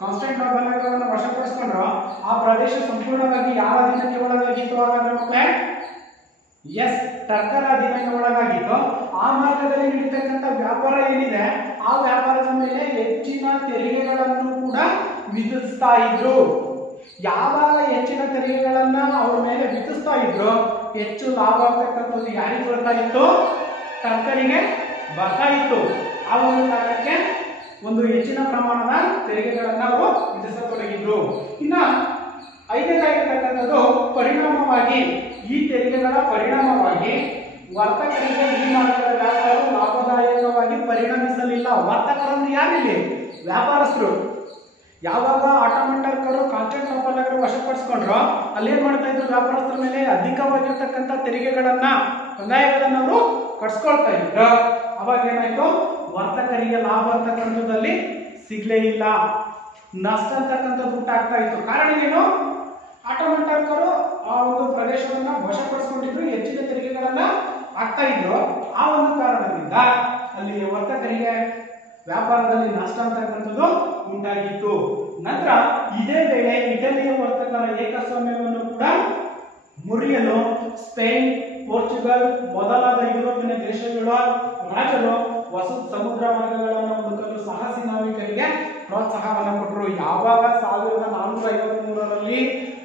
ಕಾನ್ಸ್ಟಾಂಟಿನೋಪಲ್ ನಗರವನ್ನು ವಶಪಡಿಸಿಕೊಂಡ್ರು, ಆ ಪ್ರದೇಶ ಸಂಪೂರ್ಣವಾಗಿ ಯಾವ ಅಧೀನಕ್ಕೆ ಒಳಗಾಗಿತ್ತು? ಹಾಗಾದ್ರೆ ಮಕ್ಕಳೇ ಎಸ್, ಟರ್ಕರ ಅಧೀನಕ್ಕೆ ಒಳಗಾಗಿತ್ತು. ಆ ಮಾರ್ಗದಲ್ಲಿ ನಡೀತಕ್ಕಂಥ ವ್ಯಾಪಾರ ಏನಿದೆ ಆ ವ್ಯಾಪಾರದ ಮೇಲೆ ಹೆಚ್ಚಿನ ತೆರಿಗೆಗಳನ್ನು ಕೂಡ ವಿಧಿಸ್ತಾ ಇದ್ರು. ಯಾವಾಗ ಹೆಚ್ಚಿನ ತೆರಿಗೆಗಳನ್ನ ಅವ್ರ ಮೇಲೆ ವಿಧಿಸ್ತಾ ಇದ್ರು, ಹೆಚ್ಚು ಲಾಭ ಆಗ್ತಕ್ಕಂಥದ್ದು ಯಾರಿಗೆ ಬರ್ತಾ ಇತ್ತು? ಟರ್ಕರಿಗೆ ಬರ್ತಾ ಇತ್ತು. ಆ ಒಂದು ಕಾರಣಕ್ಕೆ ಒಂದು ಹೆಚ್ಚಿನ ಪ್ರಮಾಣದ ತೆರಿಗೆಗಳನ್ನ ಅವರು ವಿಧಿಸತೊಡಗಿದ್ರು. ಇನ್ನ ಐದನೇದಾಗಿರ್ತಕ್ಕಂಥದ್ದು ಪರಿಣಾಮವಾಗಿ, ಈ ತೆರಿಗೆಗಳ ಪರಿಣಾಮವಾಗಿ ವರ್ತಕರಿಗೆ ಈ ಮಾರ್ಗದ ವ್ಯಾಪಾರವು ಲಾಭದಾಯಕವಾಗಿ ಪರಿಣಮಿಸಲಿಲ್ಲ. ವರ್ತಕರಂದ್ರೆ ಯಾರಿಲ್ಲಿ? ವ್ಯಾಪಾರಸ್ಥರು. ಯಾವಾಗ ಆಟೋಮನ್ ಟರ್ಕರು ಕಾನ್ಸ್ಟಾಂಟಿನೋಪಲ್ ನಗರ ವಶಪಡಿಸ್ಕೊಂಡ್ರು, ಅಲ್ಲೇನ್ ಮಾಡ್ತಾ ಇದ್ರು? ವ್ಯಾಪಾರಸ್ಥರ ಮೇಲೆ ಅಧಿಕವಾಗಿರ್ತಕ್ಕಂಥ ತೆರಿಗೆಗಳನ್ನ, ಕಂದಾಯಗಳನ್ನ ಅವರು ಕಟ್ಸ್ಕೊಳ್ತಾ ಇದ್ರು. ಅವಾಗ ಏನಾಯ್ತು? ವರ್ತಕರಿಗೆ ಲಾಭ ಅಂತಕ್ಕಂಥದ್ದಲ್ಲಿ ಸಿಗ್ಲೇ ಇಲ್ಲ, ನಷ್ಟ ಅಂತಕ್ಕಂಥದ್ದು ಉಂಟಾಗ್ತಾ ಇತ್ತು. ಕಾರಣ ಏನು? ಆಟೋಮನ್ ಟರ್ಕರು ಆ ಒಂದು ಪ್ರದೇಶವನ್ನ ವಶಪಡಿಸಿಕೊಂಡಿದ್ರು, ಹೆಚ್ಚಿನ ತೆರಿಗೆಗಳನ್ನ ಹಾಕ್ತಾ ಇದ್ರು. ಆ ಒಂದು ಕಾರಣದಿಂದ ಅಲ್ಲಿ ವರ್ತಕರಿಗೆ ವ್ಯಾಪಾರದಲ್ಲಿ ನಷ್ಟ ಅಂತಕ್ಕಂಥದ್ದು ಉಂಟಾಗಿತ್ತು. ನಂತರ ಇದೇ ವೇಳೆ ಇಟಲಿಯ ವರ್ತಕರ ಏಕಸ್ವಾಮ್ಯವನ್ನು ಕೂಡ ಮುರಿಯಲು ಸ್ಪೇನ್, ಪೋರ್ಚುಗಲ್ ಮೊದಲಾದ ಯುರೋಪಿನ ದೇಶಗಳ ರಾಜರು ಹೊಸ ಸಮುದ್ರ ಮಾರ್ಗಗಳನ್ನು ಹುಡುಕಲು ಸಾಹಸಿ ನಾವಿಕರಿಗೆ ಪ್ರೋತ್ಸಾಹವನ್ನು ಕೊಟ್ಟರು. ಯಾವಾಗ 1453ರಲ್ಲಿ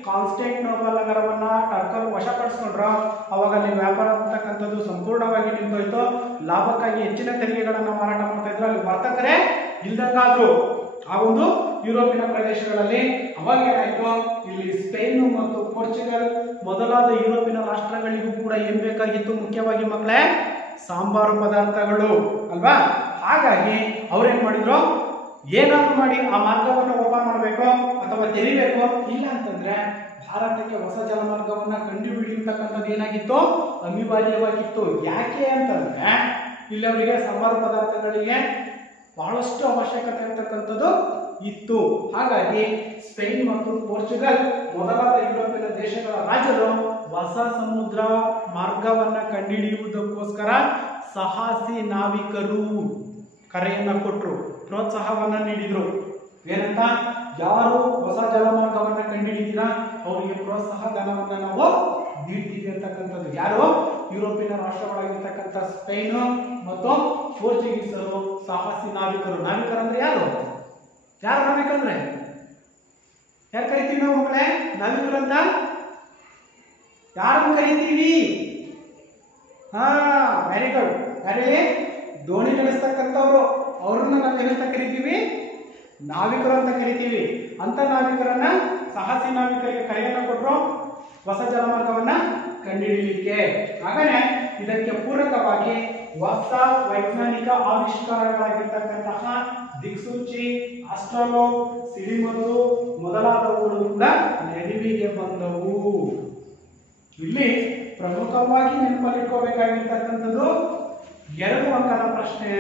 ಕಾನ್ಸ್ಟಾಂಟಿನೋಪಲ್ ನಗರವನ್ನ ಟರ್ಕರು ವಶಪಡಿಸಿಕೊಂಡ್ರು, ಅವಾಗ ಅಲ್ಲಿ ವ್ಯಾಪಾರ ಅಂತಕ್ಕಂಥದ್ದು ಸಂಪೂರ್ಣವಾಗಿ ನಿಂತೋಯ್ತು. ಲಾಭಕ್ಕಾಗಿ ಹೆಚ್ಚಿನ ತೆರಿಗೆಗಳನ್ನು ಮಾರಾಟ ಮಾಡ್ತಾ ಇದ್ರು. ಅಲ್ಲಿ ವರ್ತಕರೇ ಇಲ್ದಂಗಾದ್ರು ಆ ಒಂದು ಯುರೋಪಿನ ಪ್ರದೇಶಗಳಲ್ಲಿ. ಅವಾಗ ಏನಾಯ್ತು? ಇಲ್ಲಿ ಸ್ಪೇನ್ ಮತ್ತು ಪೋರ್ಚುಗಲ್ ಮೊದಲಾದ ಯುರೋಪಿನ ರಾಷ್ಟ್ರಗಳಿಗೂ ಕೂಡ ಏನ್ ಬೇಕಾಗಿತ್ತು? ಮುಖ್ಯವಾಗಿ ಮಕ್ಕಳೇ, ಸಾಂಬಾರು ಪದಾರ್ಥಗಳು ಅಲ್ವಾ? ಹಾಗಾಗಿ ಅವ್ರೇನ್ ಮಾಡಿದ್ರು? ಏನಾದ್ರು ಮಾಡಿ ಆ ಮಾರ್ಗವನ್ನು ಓಪನ್ ಮಾಡಬೇಕು ಅಥವಾ ತೆರಿಬೇಕು. ಇಲ್ಲ ಅಂತಂದ್ರೆ ಭಾರತಕ್ಕೆ ಹೊಸ ಜಲಮಾರ್ಗವನ್ನ ಕಂಡುಹಿಡಿಯತಕ್ಕಂಥದ್ದು ಏನಾಗಿತ್ತು? ಅನಿವಾರ್ಯವಾಗಿತ್ತು. ಯಾಕೆ ಅಂತಂದ್ರೆ ಇಲ್ಲಿ ಅವರಿಗೆ ಸಾಂಬಾರು ಪದಾರ್ಥಗಳಿಗೆ ಬಹಳಷ್ಟು ಅವಶ್ಯಕತೆ ಇರತಕ್ಕಂಥದ್ದು ಇತ್ತು. ಹಾಗಾಗಿ ಸ್ಪೇನ್ ಮತ್ತು ಪೋರ್ಚುಗಲ್ ಮೊದಲಾದ ಯುರೋಪಿನ ದೇಶಗಳ ರಾಜರು ಹೊಸ ಸಮುದ್ರ ಮಾರ್ಗವನ್ನ ಕಂಡುಹಿಡಿಯುವುದಕ್ಕೋಸ್ಕರ ಸಾಹಸಿ ನಾವಿಕರು ಕರೆಯನ್ನ ಕೊಟ್ಟರು, ಪ್ರೋತ್ಸಾಹವನ್ನ ನೀಡಿದ್ರು. ಏನಂತ? ಯಾರು ಹೊಸ ಜಲಮಾರ್ಗವನ್ನ ಕಂಡುಹಿಡಿದಿರಾ ಅವರಿಗೆ ಪ್ರೋತ್ಸಾಹ ಧನವನ್ನ ನಾವು ನೀಡ್ತೀವಿ ಅಂತಕ್ಕಂಥದ್ದು. ಯಾರು? ಯುರೋಪಿನ ರಾಷ್ಟ್ರಗಳಾಗಿರ್ತಕ್ಕಂಥ ಸ್ಪೇನ್ ಮತ್ತು ಪೋರ್ಚುಗೀಸರು ಸಾಹಸಿ ನಾವಿಕರು. ನಾವಿಕರಂದ್ರೆ ಯಾರು? ಯಾರು ನಾವಿಕರಂದ್ರೆ? ಯಾರು ಕರಿತೀವಿ ನಾವು ಮಕ್ಕಳೇ ನಾವಿಕರು ಅಂತ? ಯಾರನ್ನು ಕರಿತೀವಿ? Very good. ಯಾರೇ? ದೋಣಿ ನಡೆಸ್ತಕ್ಕಂಥವ್ರು, ಅವ್ರನ್ನ ನಾವು ಏನಂತ ಕರಿತೀವಿ? ನಾವಿಕರು ಅಂತ ಕರಿತೀವಿ. ಅಂತ ನಾವಿಕರನ್ನ ಸಾಹಸಿ ನಾವಿಕರಿಗೆ ಕರೆಯನ್ನ ಕೊಟ್ಟರು ಹೊಸ ಜಲಮಾರ್ಗವನ್ನ ಕಂಡುಹಿಡಿಯಲಿಕ್ಕೆ. ಹಾಗಾದ್ರೆ ಇದಕ್ಕೆ ಪೂರಕವಾಗಿ ಹೊಸ ವೈಜ್ಞಾನಿಕ ಆವಿಷ್ಕಾರಗಳಾಗಿರ್ತಕ್ಕಂತಹ ದಿಕ್ಸೂಚಿ, ಆಸ್ಟ್ರೋಲೋ, ಸಿಡಿಮದ್ದು ಮೊದಲಾದವುಗಳು ಕೂಡ ನೆರವಿಗೆ ಬಂದವು. ಇಲ್ಲಿ ಪ್ರಮುಖವಾಗಿ ನೆನಪಲ್ಲಿಟ್ಕೋಬೇಕಾಗಿರ್ತಕ್ಕಂಥದ್ದು 2 ಅಂಕದ ಪ್ರಶ್ನೆ,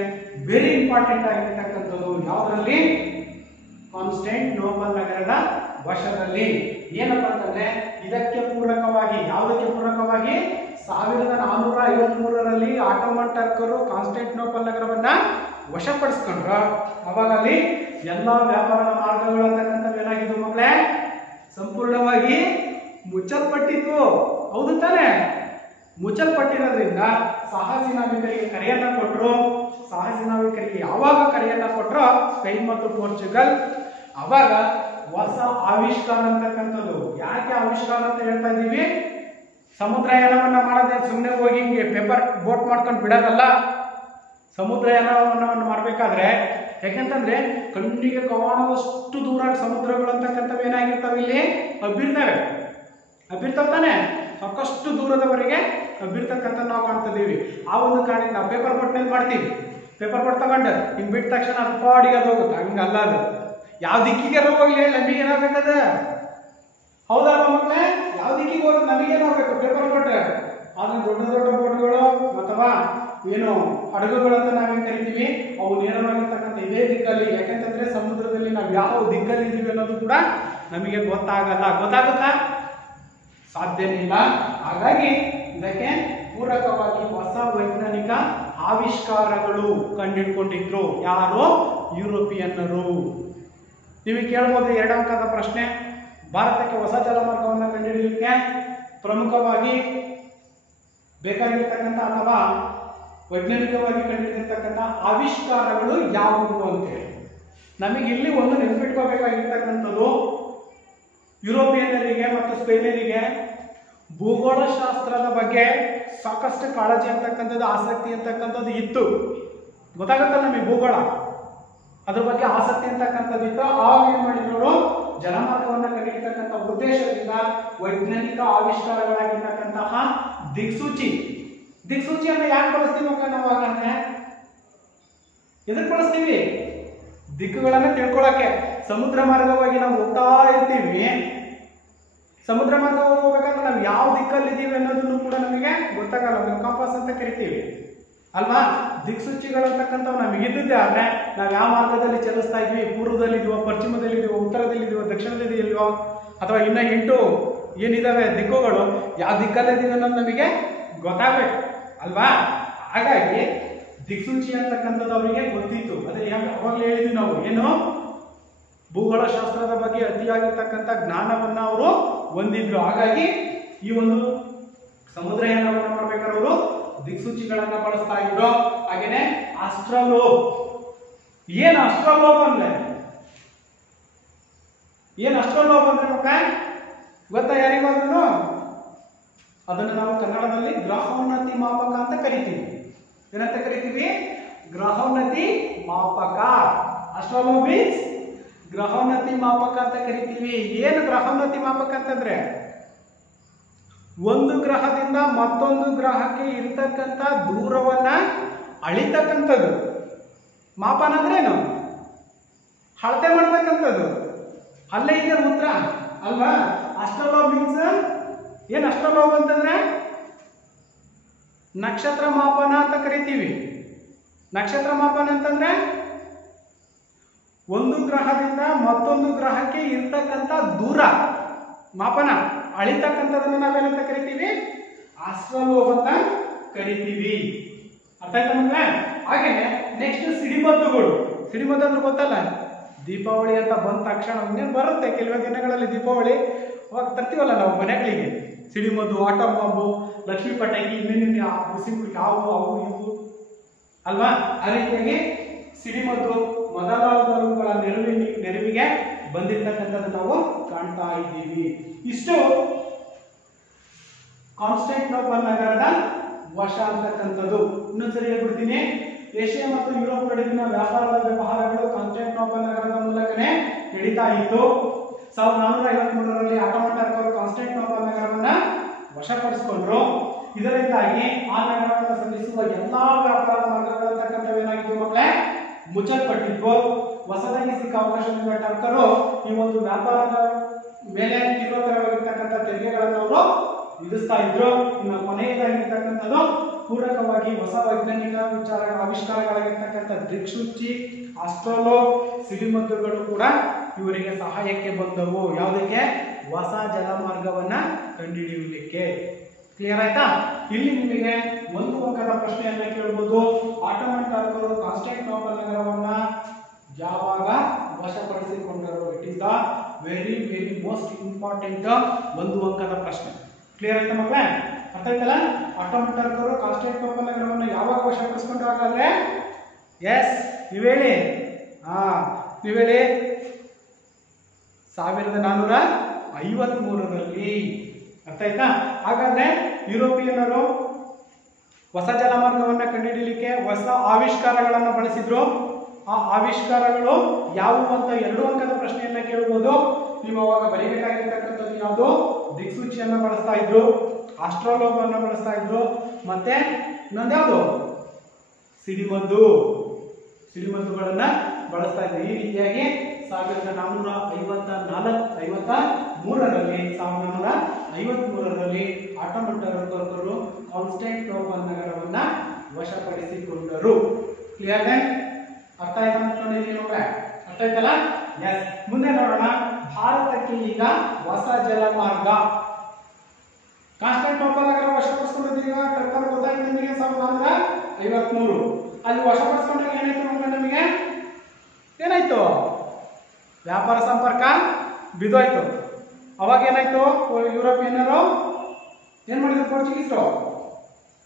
ವೆರಿ ಇಂಪಾರ್ಟೆಂಟ್ ಆಗಿರ್ತಕ್ಕಂಥದ್ದು. ಯಾವುದರಲ್ಲಿ? ಕಾನ್ಸ್ಟಾಂಟಿನೋಪಲ್ ನಗರದ ವಶದಲ್ಲಿ. ಏನಪ್ಪ ಅಂತಂದ್ರೆ ಇದಕ್ಕೆ ಪೂರಕವಾಗಿ, ಯಾವುದಕ್ಕೆ ಪೂರಕವಾಗಿ? 1453ರಲ್ಲಿ ಆಟೋಮನ್ ಟರ್ಕರು ಕಾನ್ಸ್ಟಾಂಟಿನೋಪಲ್ ನಗರವನ್ನ ವಶಪಡಿಸ್ಕೊಂಡ್ರು. ಅವಾಗ ಅಲ್ಲಿ ಎಲ್ಲಾ ವ್ಯಾಪಾರದ ಮಾರ್ಗಗಳು ಅಂತಕ್ಕಂಥದ್ದು ಏನಾಗಿದ್ದು ಮಕ್ಕಳೇ? ಸಂಪೂರ್ಣವಾಗಿ ಮುಚ್ಚಲ್ಪಟ್ಟಿತ್ತು. ಹೌದು ತಾನೆ? ಮುಚ್ಚಲ್ಪಟ್ಟಿರೋದ್ರಿಂದ ಸಾಹಸಿ ನಾವಿಕರಿಗೆ ಕರೆಯನ್ನ ಕೊಟ್ಟರು. ಸಾಹಸಿ ನಾವಿಕರಿಗೆ ಯಾವಾಗ ಕರೆಯನ್ನ ಕೊಟ್ಟರು? ಸ್ಪೇನ್ ಮತ್ತು ಪೋರ್ಚುಗಲ್. ಅವಾಗ ಹೊಸ ಆವಿಷ್ಕಾರ ಅಂತಕ್ಕಂಥದ್ದು. ಯಾಕೆ ಆವಿಷ್ಕಾರ ಅಂತ ಹೇಳ್ತಾ ಇದ್ದೀವಿ? ಸಮುದ್ರಯಾನವನ್ನ ಮಾಡೋದೇ ಸುಮ್ಮನೆ ಹೋಗಿ ಹಿಂಗೆ ಪೇಪರ್ ಬೋಟ್ ಮಾಡ್ಕೊಂಡು ಬಿಡೋದಲ್ಲ. ಸಮುದ್ರಯಾನವನ್ನು ಮಾಡಬೇಕಾದ್ರೆ ಯಾಕೆಂತಂದ್ರೆ ಕಣ್ಣಿಗೆ ಕವಾಣದಷ್ಟು ದೂರ ಸಮುದ್ರಗಳು ಅಂತಕ್ಕಂಥವು ಏನಾಗಿರ್ತವೆ? ಇಲ್ಲಿ ಹಬ್ಬಿರ್ತಾವ ತಾನೆ? ಸಾಕಷ್ಟು ದೂರದವರೆಗೆ ಹಬ್ಬಿರ್ತಕ್ಕಂಥ ನಾವು ಕಾಣ್ತಿದ್ದೀವಿ. ಆ ಒಂದು ಕಾರಣಕ್ಕೆ ನಾವು ಪೇಪರ್ ಬೋಟ್ನಲ್ಲಿ ಮಾಡ್ತೀವಿ. ಪೇಪರ್ ಬೋಟ್ ತಗೊಂಡು ಹಿಂಗೆ ಬಿಟ್ಟ ತಕ್ಷಣ ಅದು ಪಾಡಿಗೆ ಅದು ಹೋಗುತ್ತೆ. ಹಂಗಲ್ಲ, ಅದು ಯಾವ ದಿಕ್ಕಿಗೆ ಹೋಗ್ಲಿ ಹೇಳಿ ನಮಗೆ ಏನಾಗಬೇಕದ? ಹೌದಲ್ವ ಮಕ್ಕಳೇ? ಯಾವ ದಿಕ್ಕಿಗೆ ಹೋಗಿ ನಮಗೇನಾಗಬೇಕು? Paper boat. ಆದ್ರೆ ದೊಡ್ಡ ದೊಡ್ಡ ಬೋಟ್ಗಳು ಅಥವಾ ಏನು ಹಡಗುಗಳು ಅಂತ ನಾವೇನ್ ಕರಿತೀವಿ, ಅವು ನೇರವಾಗಿರ್ತಕ್ಕಂಥ ಇದೇ ದಿಕ್ಕಲ್ಲಿ. ಯಾಕೆಂತಂದ್ರೆ ಸಮುದ್ರದಲ್ಲಿ ನಾವು ಯಾವ ದಿಕ್ಕಲ್ಲಿ ಇದೀವಿ ಅನ್ನೋದು ಕೂಡ ನಮಗೆ ಗೊತ್ತಾಗಲ್ಲ. ಗೊತ್ತಾಗುತ್ತಾ? ಸಾಧ್ಯನೇ ಇಲ್ಲ. ಹಾಗಾಗಿ ಇದಕ್ಕೆ ಪೂರಕವಾಗಿ ಹೊಸ ವೈಜ್ಞಾನಿಕ ಆವಿಷ್ಕಾರಗಳು ಕಂಡುಹಿಡ್ಕೊಂಡಿದ್ರು. ಯಾರು? ಯುರೋಪಿಯನ್ನರು. ನೀವು ಕೇಳಬಹುದು 2 ಅಂಕದ ಪ್ರಶ್ನೆ. ಭಾರತಕ್ಕೆ ಹೊಸ ಜಲಮಾರ್ಗವನ್ನು ಕಂಡುಹಿಡಿಯಲಿಕ್ಕೆ ಪ್ರಮುಖವಾಗಿ ಬೇಕಾಗಿರ್ತಕ್ಕಂಥ ಅಥವಾ ವೈಜ್ಞಾನಿಕವಾಗಿ ಕಂಡುಹಿಡಿದಿರ್ತಕ್ಕಂಥ ಆವಿಷ್ಕಾರಗಳು ಯಾವುವು ಅಂತೇಳಿ ನಮಗೆ ಇಲ್ಲಿ ಒಂದು ನೆನಪಿಟ್ಕೋಬೇಕಾಗಿರ್ತಕ್ಕಂಥದ್ದು, ಯುರೋಪಿಯನ್ನರಿಗೆ ಮತ್ತು ಸ್ಪೇನಿಯರಿಗೆ ಭೂಗೋಳಶಾಸ್ತ್ರದ ಬಗ್ಗೆ ಸಾಕಷ್ಟು ಕಾಳಜಿ ಅಂತಕ್ಕಂಥದ್ದು, ಆಸಕ್ತಿ ಅಂತಕ್ಕಂಥದ್ದು ಇತ್ತು. ಗೊತ್ತಾಗುತ್ತಲ್ಲ ನಮಗೆ ಭೂಗೋಳ, ಅದ್ರ ಬಗ್ಗೆ ಆಸಕ್ತಿ ಅಂತಕ್ಕಂಥದ್ದು ಇತ್ತು. ಆವಾಗ ಏನ್ ಮಾಡಿದ್ರು, ಜಲಮಾರ್ಗವನ್ನು ಕಂಡುಹಿಡಿಯತಕ್ಕಂಥ ಉದ್ದೇಶದಿಂದ ವೈಜ್ಞಾನಿಕ ಆವಿಷ್ಕಾರಗಳಾಗಿರ್ತಕ್ಕಂತಹ ದಿಕ್ಸೂಚಿಯನ್ನು ಯಾಕೆ ಬಳಸ್ತೀವಿ ಮಕ್ಕಳ ನಾವು? ಹಾಗಾದ್ರೆ ಎದಕ್ಕೆ ಬಳಸ್ತೀವಿ? ದಿಕ್ಕುಗಳನ್ನ ತಿಳ್ಕೊಳಕ್ಕೆ. ಸಮುದ್ರ ಮಾರ್ಗವಾಗಿ ನಾವು ಹೋಗ್ತಾ ಇರ್ತೀವಿ, ಸಮುದ್ರ ಮಾರ್ಗವಾಗಿ ಹೋಗ್ಬೇಕಾದ್ರೆ ನಾವು ಯಾವ ದಿಕ್ಕಲ್ಲಿದ್ದೀವಿ ಅನ್ನೋದನ್ನು ಕೂಡ ನಮಗೆ ಗೊತ್ತಾಗಲ್ಲ, ಕಂಪಾಸ್ ಅಂತ ಕರಿತೀವಿ ಅಲ್ವಾ? ದಿಕ್ಸೂಚಿಗಳಂತಕ್ಕಂಥವು ನಮಗಿದ್ದೇ ಆದ್ರೆ ನಾವು ಯಾವ ಮಾರ್ಗದಲ್ಲಿ ಚಲಿಸ್ತಾ ಇದ್ವಿ, ಪೂರ್ವದಲ್ಲಿದ್ದೀವೋ, ಪಶ್ಚಿಮದಲ್ಲಿದ್ದೀವೋ, ಉತ್ತರದಲ್ಲಿದ್ದೀವೋ, ದಕ್ಷಿಣದಲ್ಲಿದ್ದೀವೋ, ಅಥವಾ ಇನ್ನ 8 ಏನಿದಾವೆ ದಿಕ್ಕುಗಳು, ಯಾವ ದಿಕ್ಕಲ್ಲಿದ್ದೀವಿ ಅನ್ನೋದು ನಮಗೆ ಗೊತ್ತಾಗಬೇಕು ಅಲ್ವಾ? ಹಾಗಾಗಿ ದಿಕ್ಸೂಚಿ ಅಂತಕ್ಕಂಥದ್ದು ಅವರಿಗೆ ಗೊತ್ತಿತ್ತು. ಅದೇ ಅವಾಗಲೇ ಹೇಳಿದ್ವಿ ನಾವು, ಏನು ಭೂಗೋಳಶಾಸ್ತ್ರದ ಬಗ್ಗೆ ಅತಿಯಾಗಿರ್ತಕ್ಕಂಥ ಜ್ಞಾನವನ್ನ ಅವರು ಹೊಂದಿದ್ರು. ಹಾಗಾಗಿ ಈ ಒಂದು ಸಮುದ್ರಯಾನವನ್ನು ಮಾಡ್ಬೇಕಾದ್ರೆ ಅವರು ದಿಕ್ಸೂಚಿಗಳನ್ನ ಬಳಸ್ತಾ ಇದ್ರು. ಹಾಗೇನೆ ಆಸ್ಟ್ರೋಲೋಬ್. ಏನ್ ಆಸ್ಟ್ರೋಲೋಬ್ ಅಂದ್ರೆ ಮಕ್ಕ ಗೊತ್ತಾ ಯಾರಿಗಾದ್ರೂ? ಅದನ್ನು ನಾವು ಕನ್ನಡದಲ್ಲಿ ಗ್ರಹೋನ್ನತಿ ಮಾಪಕ ಅಂತ ಕರಿತೀವಿ. ಏನಂತ ಕರಿತೀವಿ? ಗ್ರಹೋನ್ನತಿ ಮಾಪಕ. ಆಸ್ಟ್ರೋಲೋಬ್ ಮೀನ್ಸ್ ಗ್ರಹೋನ್ನತಿ ಮಾಪಕ ಅಂತ ಕರಿತೀವಿ. ಏನು ಗ್ರಹೋನ್ನತಿ ಮಾಪಕ ಅಂತಂದ್ರೆ, ಒಂದು ಗ್ರಹದಿಂದ ಮತ್ತೊಂದು ಗ್ರಹಕ್ಕೆ ಇರ್ತಕ್ಕಂಥ ದೂರವನ್ನ ಅಳಿತಕ್ಕಂಥದ್ದು. ಮಾಪನ ಅಂದ್ರೆ ಏನು? ಅಳತೆ ಮಾಡ್ತಕ್ಕಂಥದ್ದು. ಅಲ್ಲೇ ಇದೆ ಉತ್ತರ ಅಲ್ವಾ? ಆಸ್ಟ್ರೋಲೋಬ್ ಮೀನ್ಸ್ ಏನ್? ಆಸ್ಟ್ರೋಲೋಬ್ ಅಂತಂದ್ರೆ ನಕ್ಷತ್ರ ಮಾಪನ ಅಂತ ಕರಿತೀವಿ. ನಕ್ಷತ್ರ ಮಾಪನ ಅಂತಂದ್ರೆ ಒಂದು ಗ್ರಹದಿಂದ ಮತ್ತೊಂದು ಗ್ರಹಕ್ಕೆ ಇರ್ತಕ್ಕಂಥ ದೂರ ಮಾಪನ ಅಳಿತಕ್ಕಂಥದನ್ನ ನಾವೇನಂತ ಕರಿತೀವಿ? ಆಸ್ಟ್ರೋಲೋಬ್ ಅಂತ ಕರಿತೀವಿ. ಅರ್ಥ ಆಯ್ತಾ ಮಕ್ಕಳೇ? ಹಾಗೇನೆ ನೆಕ್ಸ್ಟ್ ಸಿಡಿಮದ್ದುಗಳು. ಸಿಡಿಮದ್ದು ಅಂದ್ರೆ ಗೊತ್ತಲ್ಲ, ದೀಪಾವಳಿ ಅಂತ ಬಂದ ತಕ್ಷಣ ಬರುತ್ತೆ ಕೆಲವೇ ದಿನಗಳಲ್ಲಿ ದೀಪಾವಳಿ, ಅವಾಗ ತರ್ತೀವಲ್ಲ ನಾವು ಮನೆಗಳಿಗೆ ಸಿಡಿಮದ್ದು, ಆಟೋ ಬಾಂಬು, ಲಕ್ಷ್ಮೀ ಪಟಾಕಿ, ಇನ್ನೇನು ಯಾವು ಅವು ಇವು ಅಲ್ವಾ? ಆ ರೀತಿಯಾಗಿ ಸಿಡಿಮದ್ದು ಮೊದಲಾದವುಗಳ ನೆರವಿಗೆ ಬಂದಿರ್ತಕ್ಕಂಥದ್ದು ನಾವು ಕಾಣ್ತಾ ಇದ್ದೀವಿ. ಇಷ್ಟು ಕಾನ್ಸ್ಟಾಂಟಿನೋಪಲ್ ನಗರದ ವಶ ಅಂತಕ್ಕಂಥದ್ದು. ಇನ್ನೊಂದ್ಸರಿ ಹೇಳ್ಬಿಡ್ತೀನಿ, ಏಷ್ಯಾ ಮತ್ತು ಯುರೋಪ್ ನಡುವಿನ ವ್ಯವಹಾರಗಳು ಕಾನ್ಸ್ಟಾಂಟಿನೋಪಲ್ ನಗರದ ಮೂಲಕನೇ ನಡೀತಾ ಇತ್ತು. 1453ರಲ್ಲಿ ಆಟೋಮನ್ ಟರ್ಕ್ ಅವರು ಕಾನ್ಸ್ಟಾಂಟಿನೋಪಲ್ ನಗರವನ್ನ ವಶಪಡಿಸಿಕೊಂಡ್ರು. ಇದರಿಂದಾಗಿ ಆ ನಗರವನ್ನು ಸಂಧಿಸುವ ಎಲ್ಲಾ ವ್ಯಾಪಾರ ಮಾರ್ಗಗಳಂತಕ್ಕಂಥವು ಏನಾಗಿತ್ತು ಮಕ್ಕಳೇ? ಮುಚ್ಚಲ್ಪಟ್ಟಿದ್ವು. ಹೊಸದಾಗಿ ಸಿಕ್ಕ ಅವಕಾಶದಿಂದ ಟರ್ಕರು ಈ ಒಂದು ವ್ಯಾಪಾರದ ಮೇಲೆ ತೀವ್ರತರವಾಗಿರ್ತಕ್ಕಂಥ ತೆರಿಗೆಗಳನ್ನು ಅವರು ವಿಧಿಸ್ತಾ ಇದ್ರು. ಇನ್ನು ಕೊನೆಯದಾಗಿರ್ತಕ್ಕಂಥದ್ದು ಪೂರಕವಾಗಿ ಹೊಸ ವೈಜ್ಞಾನಿಕ ಆವಿಷ್ಕಾರಗಳಾಗಿರ್ತಕ್ಕಂಥ ದಿಕ್ಸೂಚಿ, ಆಸ್ಟ್ರೋಲೋಬ್, ಸಿಡಿಮದ್ದುಗಳು ಕೂಡ ಇವರಿಗೆ ಸಹಾಯಕ್ಕೆ ಬಂದವು. ಯಾವುದಕ್ಕೆ? ಹೊಸ ಜಲಮಾರ್ಗವನ್ನ ಕಂಡುಹಿಡಿಯಲಿಕ್ಕೆ. ಕ್ಲಿಯರ್ ಆಯ್ತಾ? ಇಲ್ಲಿ ನಿಮಗೆ ಒಂದು ಅಂಕದ ಪ್ರಶ್ನೆಯನ್ನ ಕೇಳಬಹುದು. ಆಟೋಮನ್ ಟರ್ಕ್ ಅವರು ಕಾನ್ಸ್ಟಾಂಟಿನೋಪಲ್ ನಗರವನ್ನ ಯಾವಾಗ ವಶಪಡಿಸಿಕೊಂಡರು? It is the very most important ಒಂದು ಅಂಕದ ಪ್ರಶ್ನೆ. ಕ್ಲಿಯರ್ ಆಯ್ತಾ ಮಕ್ಕಳೇ? ಅರ್ಥ ಆಯ್ತಲ್ಲ? ಆಟೋಮನ್ ಟರ್ಕ್ ಅವರು ಕಾನ್ಸ್ಟಾಂಟಿನೋಪಲ್ ನಗರವನ್ನು ಯಾವಾಗ ವಶಪಡಿಸಿಕೊಂಡ್ರು? ಹಾಗಾದ್ರೆ ಎಸ್ ನೀವು ಹೇಳಿ. ನೀವು ಹೇಳಿ. 1453ರಲ್ಲಿ. ಅರ್ಥ ಆಯ್ತಾ? ಹಾಗಾದ್ರೆ ಯುರೋಪಿಯನ್ನರು ಹೊಸ ಜಲಮಾರ್ಗವನ್ನ ಕಂಡುಹಿಡಿಯಲಿಕ್ಕೆ ಹೊಸ ಆವಿಷ್ಕಾರಗಳನ್ನ ಬಳಸಿದ್ರು. ಆ ಆವಿಷ್ಕಾರಗಳು ಯಾವುವು ಅಂತ 2 ಅಂಕದ ಪ್ರಶ್ನೆಯನ್ನ ಕೇಳಬಹುದು. ನೀವು ಅವಾಗ ಬರೀಬೇಕಾಗಿರ್ತಕ್ಕಂಥದ್ದು ಯಾವುದು? ದಿಕ್ಸೂಚಿಯನ್ನ ಬಳಸ್ತಾ ಇದ್ರು, ಆಸ್ಟ್ರೋಲೋಬ್ ಅನ್ನ ಬಳಸ್ತಾ ಇದ್ರು, ಮತ್ತೆ ಇನ್ನೊಂದ್ಯಾವುದು? ಸಿಡಿಮದ್ದುಗಳನ್ನ ಬಳಸ್ತಾ ಇದ್ರು. ಈ ರೀತಿಯಾಗಿ 1453ರಲ್ಲಿ ಆಟೋಮನ್ ಟರ್ಕ್ ಅವರು ಕಾನ್ಸ್ಟಾಂಟಿನೋಪಲ್ ನಗರವನ್ನ ವಶಪಡಿಸಿಕೊಂಡರು. ಕ್ಲಿಯರ್? ಅರ್ಥ ಆಯ್ತಾ ಅನ್ಕೊಂಡಿದ್ದೀನಿ ಮಕ್ಕಳೇ? ಅರ್ಥ ಆಯ್ತಲ್ಲ? ಎಸ್. ಮುಂದೆ ನೋಡೋಣ. ಭಾರತಕ್ಕೆ ಈಗ ಹೊಸ ಜಲಮಾರ್ಗ. ಕಾನ್ಸ್ಟಾಂಟಿನೋಪಲ್ ನಗರ ವಶಪಡಿಸಿಕೊಂಡಿದ್ದೀಗ ಟರ್ಕ್ ಅವರು ಗೊತ್ತಾಯ್ತು ನಿಮಗೆ 1453. ಅಲ್ಲಿ ವಶಪಡಿಸಿಕೊಂಡಾಗ ಏನಾಯ್ತು ಮಕ್ಕಳೇ? ನಮಗೆ ಏನಾಯ್ತು? ವ್ಯಾಪಾರ ಸಂಪರ್ಕ ಬಿದ್ದೋಯ್ತು. ಅವಾಗ ಏನಾಯ್ತು? ಯುರೋಪಿಯನ್ನರು ಏನ್ ಮಾಡಿದ್ರು? ಪೋರ್ಚುಗೀಸರು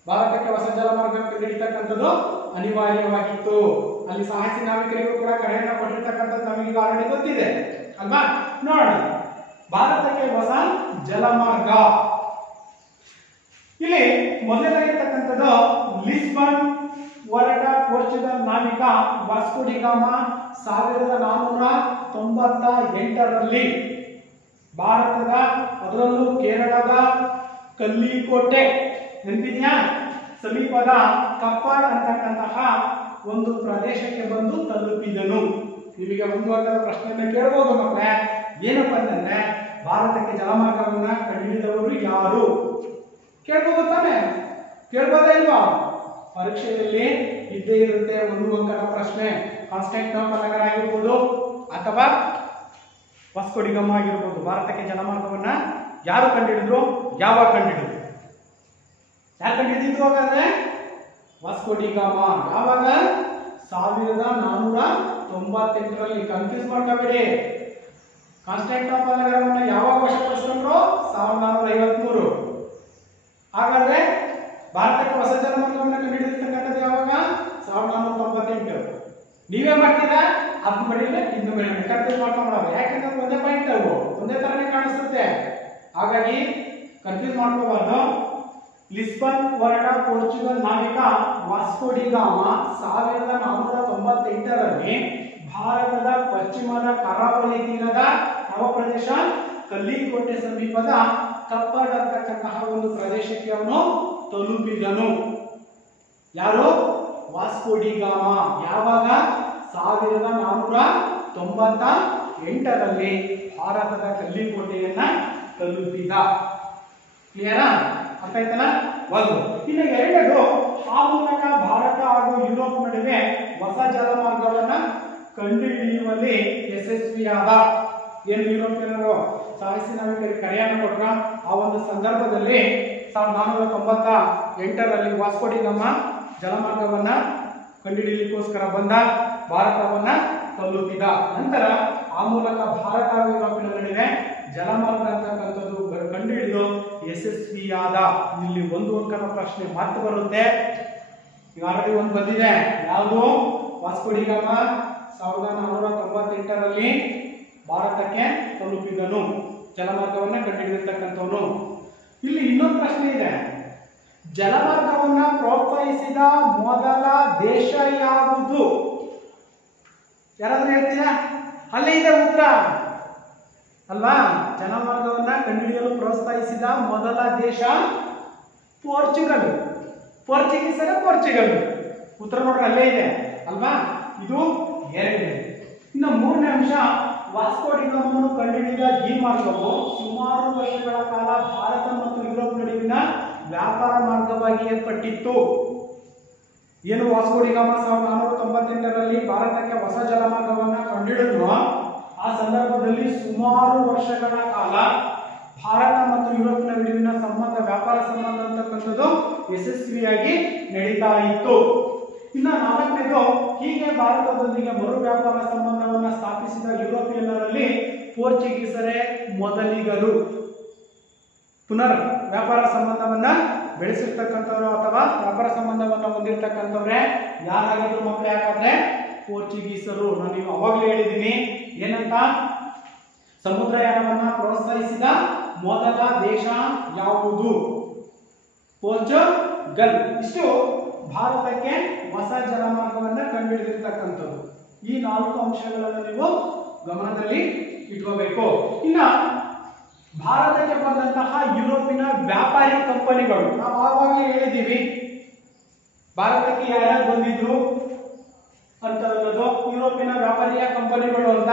ಭಾರತಕ್ಕೆ ಹೊಸ ಜಲಮಾರ್ಗ ಕಂಡುಹಿಡಿತಕ್ಕಂಥದ್ದು ಅನಿವಾರ್ಯವಾಗಿತ್ತು. ಅಲ್ಲಿ ಸಾಹಸಿ ನಾವಿಕರಿಗೂ ಕೂಡ ಕರೆಯನ್ನ ಕೊಟ್ಟಿರ್ತಕ್ಕಂಥದ್ದು ನಮಗೆ ಆಲ್ರೆಡಿ ಗೊತ್ತಿದೆ ಅಲ್ವಾ. ನೋಡೋಣ ಭಾರತಕ್ಕೆ ಹೊಸ ಜಲಮಾರ್ಗ. ಇಲ್ಲಿ ಮೊದಲನೇಗಿರ್ತಕ್ಕಂಥದ್ದು ಲಿಸ್ಬನ್ ಹೊರಟ ಪೋರ್ಚುಗಲ್ ನಾವಿಕ ವಾಸ್ಕೋ ಡಿ ಗಾಮಾ 1498ರಲ್ಲಿ ಭಾರತದ ಅದರಲ್ಲೂ ಕೇರಳದ ಕಲ್ಲಿಕೋಟೆ ನೆನಪಿದೆಯಾ ಸಮೀಪದ ಕಪ್ಪಾಡ್ ಅಂತಕ್ಕಂತಹ ಒಂದು ಪ್ರದೇಶಕ್ಕೆ ಬಂದು ತಲುಪಿದನು. ನಿಮಗೆ ಒಂದು ವರ್ಗದ ಪ್ರಶ್ನೆಯನ್ನ ಕೇಳಬಹುದು ಮಕ್ಕಳೇ. ಏನಪ್ಪ ಅಂತಂದ್ರೆ ಭಾರತಕ್ಕೆ ಜಲಮಾರ್ಗವನ್ನ ಕಂಡುಹಿಡಿದವರು ಯಾರು ಕೇಳ್ಬೋದು ತಾನೆ? ಕೇಳ್ಬೋದಾ ಇಲ್ವಾ? ಪರೀಕ್ಷೆಯಲ್ಲಿ ಇದ್ದೇ ಇರುತ್ತೆ ಒಂದು ಅಂಕದ ಪ್ರಶ್ನೆ. ಕಾನ್ಸ್ಟಂಟಿನೋಪಲ್ ನಗರ ಆಗಿರ್ಬೋದು ಅಥವಾ ವಾಸ್ಕೋ ಡಿ ಗಾಮಾ ಆಗಿರ್ಬೋದು. ಭಾರತಕ್ಕೆ ಜಲಮಾರ್ಗವನ್ನ ಯಾರು ಕಂಡುಹಿಡಿದ್ರು, ಯಾವಾಗ ಕಂಡುಹಿಡಿದ್ರು? ಯಾರು ಕಂಡುಹಿಡಿದಿದ್ದು ಹಾಗಾದ್ರೆ? Vasco D gamma. ಯಾವಾಗ? 1498ರಲ್ಲಿ. ಕನ್ಫ್ಯೂಸ್ ಮಾಡ್ಕೋಬೇಡಿ. ಕಾನ್ಸ್ಟಂಟಿನೋಪಲ್ ನಗರವನ್ನ ಯಾವಾಗ ವಶಪಡಿಸಿಕೊಂಡ್ರು? 1453. ಹಾಗಾದ್ರೆ ಭಾರತಕ್ಕೆ ಹೊಸ ಜಲಮಾರ್ಗವನ್ನು ಕಂಡುಹಿಡಿದಿರ್ತಕ್ಕಂಥದ್ದು ಯಾವಾಗ? 1498. ನೀವೇ ಮಾಡ್ತೀರಾ? ಅದು ಬರೀಲ್ಲ ಇನ್ನು ಬೇರೆ ಕನ್ಫ್ಯೂಸ್ ಮಾಡ್ಕೊಂಡ್ಬಿಡೋದು. ಯಾಕಂದ್ರೆ ಒಂದೇ ಪಾಯಿಂಟ್ ಅವು ಒಂದೇ ತರನೇ ಕಾಣಿಸುತ್ತೆ. ಹಾಗಾಗಿ ಕನ್ಫ್ಯೂಸ್ ಮಾಡ್ಕೋಬಾರ್ದು. ಲಿಸ್ಬನ್ ಹೊರಟ ಪೋರ್ಚುಗಲ್ ನಾವಿಕ ವಾಸ್ಕೋ ಡಿ ಗಾಮಾ 1498ರಲ್ಲಿ ಭಾರತದ ಪಶ್ಚಿಮದ ಕರಾವಳಿ ತೀರದ ನವಪ್ರದೇಶ ಕಲ್ಲಿಕೋಟೆ ಸಮೀಪದ ಕಪ್ಪಾಡ್ ಅಂತಕ್ಕಂತಹ ಒಂದು ಪ್ರದೇಶಕ್ಕೆ ಅವನು ತಲುಪಿದನು. ಯಾರು? Vasco D gamma. ಯಾವಾಗ? 1498ರಲ್ಲಿ ಭಾರತದ ಕಲ್ಲಿಕೋಟೆಯನ್ನ ತಲುಪಿದ. ಕ್ಲಿಯರಾ? ಅರ್ಥ ಆಯ್ತಲ್ಲ? ಒಂದು. ಇನ್ನು ಎರಡನೇದು, ಆ ಮೂಲಕ ಭಾರತ ಹಾಗೂ ಯುರೋಪ್ ನಡುವೆ ಹೊಸ ಜಲಮಾರ್ಗವನ್ನ ಕಂಡುಹಿಡಿಯುವಲ್ಲಿ ಯಶಸ್ವಿಯಾದ. ಏನು ಯುರೋಪಿಯನ್ನರು ಸಾಹಸಿ ನಾವಿಕರಿಗೆ ಕರೆಯನ್ನು ಕೊಟ್ರ ಆ ಒಂದು ಸಂದರ್ಭದಲ್ಲಿ 1498ರಲ್ಲಿ ವಾಸ್ಕೋ ಡಿ ಗಾಮಾ ಜಲಮಾರ್ಗವನ್ನ ಕಂಡುಹಿಡಿಯಲಿಕ್ಕೋಸ್ಕರ ಬಂದ, ಭಾರತವನ್ನ ತಲುಪಿದ. ನಂತರ ಆ ಮೂಲಕ ಭಾರತ ಹಾಗೂ ಯುರೋಪಿನ ನಡುವೆ ಜಲಮಾರ್ಗ ಅಂತಕ್ಕಂಥದ್ದು ಕಂಡುಹಿಡಿದು ಯಶಸ್ವಿಯಾದ. ಇಲ್ಲಿ ಒಂದು ಅಂಕದ ಪ್ರಶ್ನೆ ಮಾತು ಬರುತ್ತೆ. ಈಗ ಆಲ್ರೆಡಿ ಒಂದು ಬಂದಿದೆ. ಯಾವುದು? ವಾಸ್ಕೋ ಡಿ ಗಾಮಾ 1498ರಲ್ಲಿ ಭಾರತಕ್ಕೆ ತಲುಪಿದನು, ಜಲಮಾರ್ಗವನ್ನ ಕಂಡುಹಿಡಿದಿರ್ತಕ್ಕಂಥವನು. ಇಲ್ಲಿ ಇನ್ನೊಂದು ಪ್ರಶ್ನೆ ಇದೆ. ಜಲಮಾರ್ಗವನ್ನ ಪ್ರೋತ್ಸಾಹಿಸಿದ ಮೊದಲ ದೇಶ ಯಾವುದು? ಯಾರಾದ್ರೂ ಹೇಳ್ತೀರಾ? ಅಲ್ಲೇ ಇದೆ ಉತ್ತರ ಅಲ್ವಾ. ಜಲಮಾರ್ಗವನ್ನ ಕಂಡುಹಿಡಿಯಲು ಪ್ರೋತ್ಸಾಹಿಸಿದ ಮೊದಲ ದೇಶ ಪೋರ್ಚುಗಲ್. ಪೋರ್ಚುಗೀಸರ ಪೋರ್ಚುಗಲ್. ಉತ್ತರ ನೋಡ್ರೆ ಅಲ್ಲೇ ಇದೆ ಅಲ್ವಾ. ಇದು ಎರಡನೇ. ಇನ್ನು ಮೂರನೇ ಅಂಶ, ವಾಸ್ಕೋ ಡಿ ಗಾಮಾವನ್ನು ಕಂಡುಹಿಡಿದ ಈ ಮಾರ್ಗವು ಸುಮಾರು ವರ್ಷಗಳ ಕಾಲ ಭಾರತ ಮತ್ತು ಯುರೋಪ್ ನಡುವಿನ ವ್ಯಾಪಾರ ಮಾರ್ಗವಾಗಿ ಏರ್ಪಟ್ಟಿತ್ತು. ಏನು ವಾಸ್ಕೋ ಡಿ ಗಾಮಾ 1498ರಲ್ಲಿ ಭಾರತಕ್ಕೆ ಹೊಸ ಜಲಮಾರ್ಗವನ್ನ ಕಂಡುಹಿಡಿದ್ರು. ಆ ಸಂದರ್ಭದಲ್ಲಿ ಸುಮಾರು ವರ್ಷಗಳ ಕಾಲ ಭಾರತ ಮತ್ತು ಯುರೋಪ್ನ ನಡುವಿನ ಸಂಬಂಧ, ವ್ಯಾಪಾರ ಸಂಬಂಧ ಅಂತಕ್ಕಂಥದ್ದು ಯಶಸ್ವಿಯಾಗಿ ನಡೀತಾ ಇತ್ತು. ಇನ್ನು ನಾಲ್ಕನೇದು, ಹೀಗೆ ಭಾರತದೊಂದಿಗೆ ಮರು ವ್ಯಾಪಾರ ಸಂಬಂಧವನ್ನು ಸ್ಥಾಪಿಸಿದ ಯುರೋಪಿಯನ್ನರಲ್ಲಿ ಪೋರ್ಚುಗೀಸರೇ ಮೊದಲಿಗರು. ಪುನರ್ ವ್ಯಾಪಾರ ಸಂಬಂಧವನ್ನ ಬೆಳೆಸಿರ್ತಕ್ಕಂಥವ್ರು ಅಥವಾ ವ್ಯಾಪಾರ ಸಂಬಂಧವನ್ನ ಹೊಂದಿರತಕ್ಕಂಥವ್ರೆ ಯಾರಾಗಿದ್ರು ಮಕ್ಕಳು? ಯಾಕಂದ್ರೆ ಪೋರ್ಚುಗೀಸರು. ನಾನು ಅವಾಗಲೇ ಹೇಳಿದ್ದೀನಿ ಏನಂತ, ಸಮುದ್ರಯಾನವನ್ನ ಪ್ರೋತ್ಸಾಹಿಸಿದ ಮೊದಲ ದೇಶ ಯಾವುದು? ಪೋರ್ಚುಗಲ್. ಇಷ್ಟು ಭಾರತಕ್ಕೆ ಹೊಸ ಜಲಮಾರ್ಗವನ್ನ ಕಂಡುಹಿಡಿದಿರ್ತಕ್ಕಂಥದ್ದು. ಈ 4 ಅಂಶಗಳನ್ನು ನೀವು ಗಮನದಲ್ಲಿ ಇಟ್ಕೋಬೇಕು. ಇನ್ನ ಭಾರತಕ್ಕೆ ಬಂದಂತಹ ಯುರೋಪಿನ ವ್ಯಾಪಾರಿ ಕಂಪನಿಗಳು ನಾವು ಆವಾಗಲೇ ಹೇಳಿದ್ದೀವಿ. ಭಾರತಕ್ಕೆ ಯಾರ್ಯಾರು ಬಂದಿದ್ರು ಅಂತ ಅನ್ನೋದು ಯುರೋಪಿನ ವ್ಯಾಪಾರಿಯ ಕಂಪನಿಗಳು ಅಂತ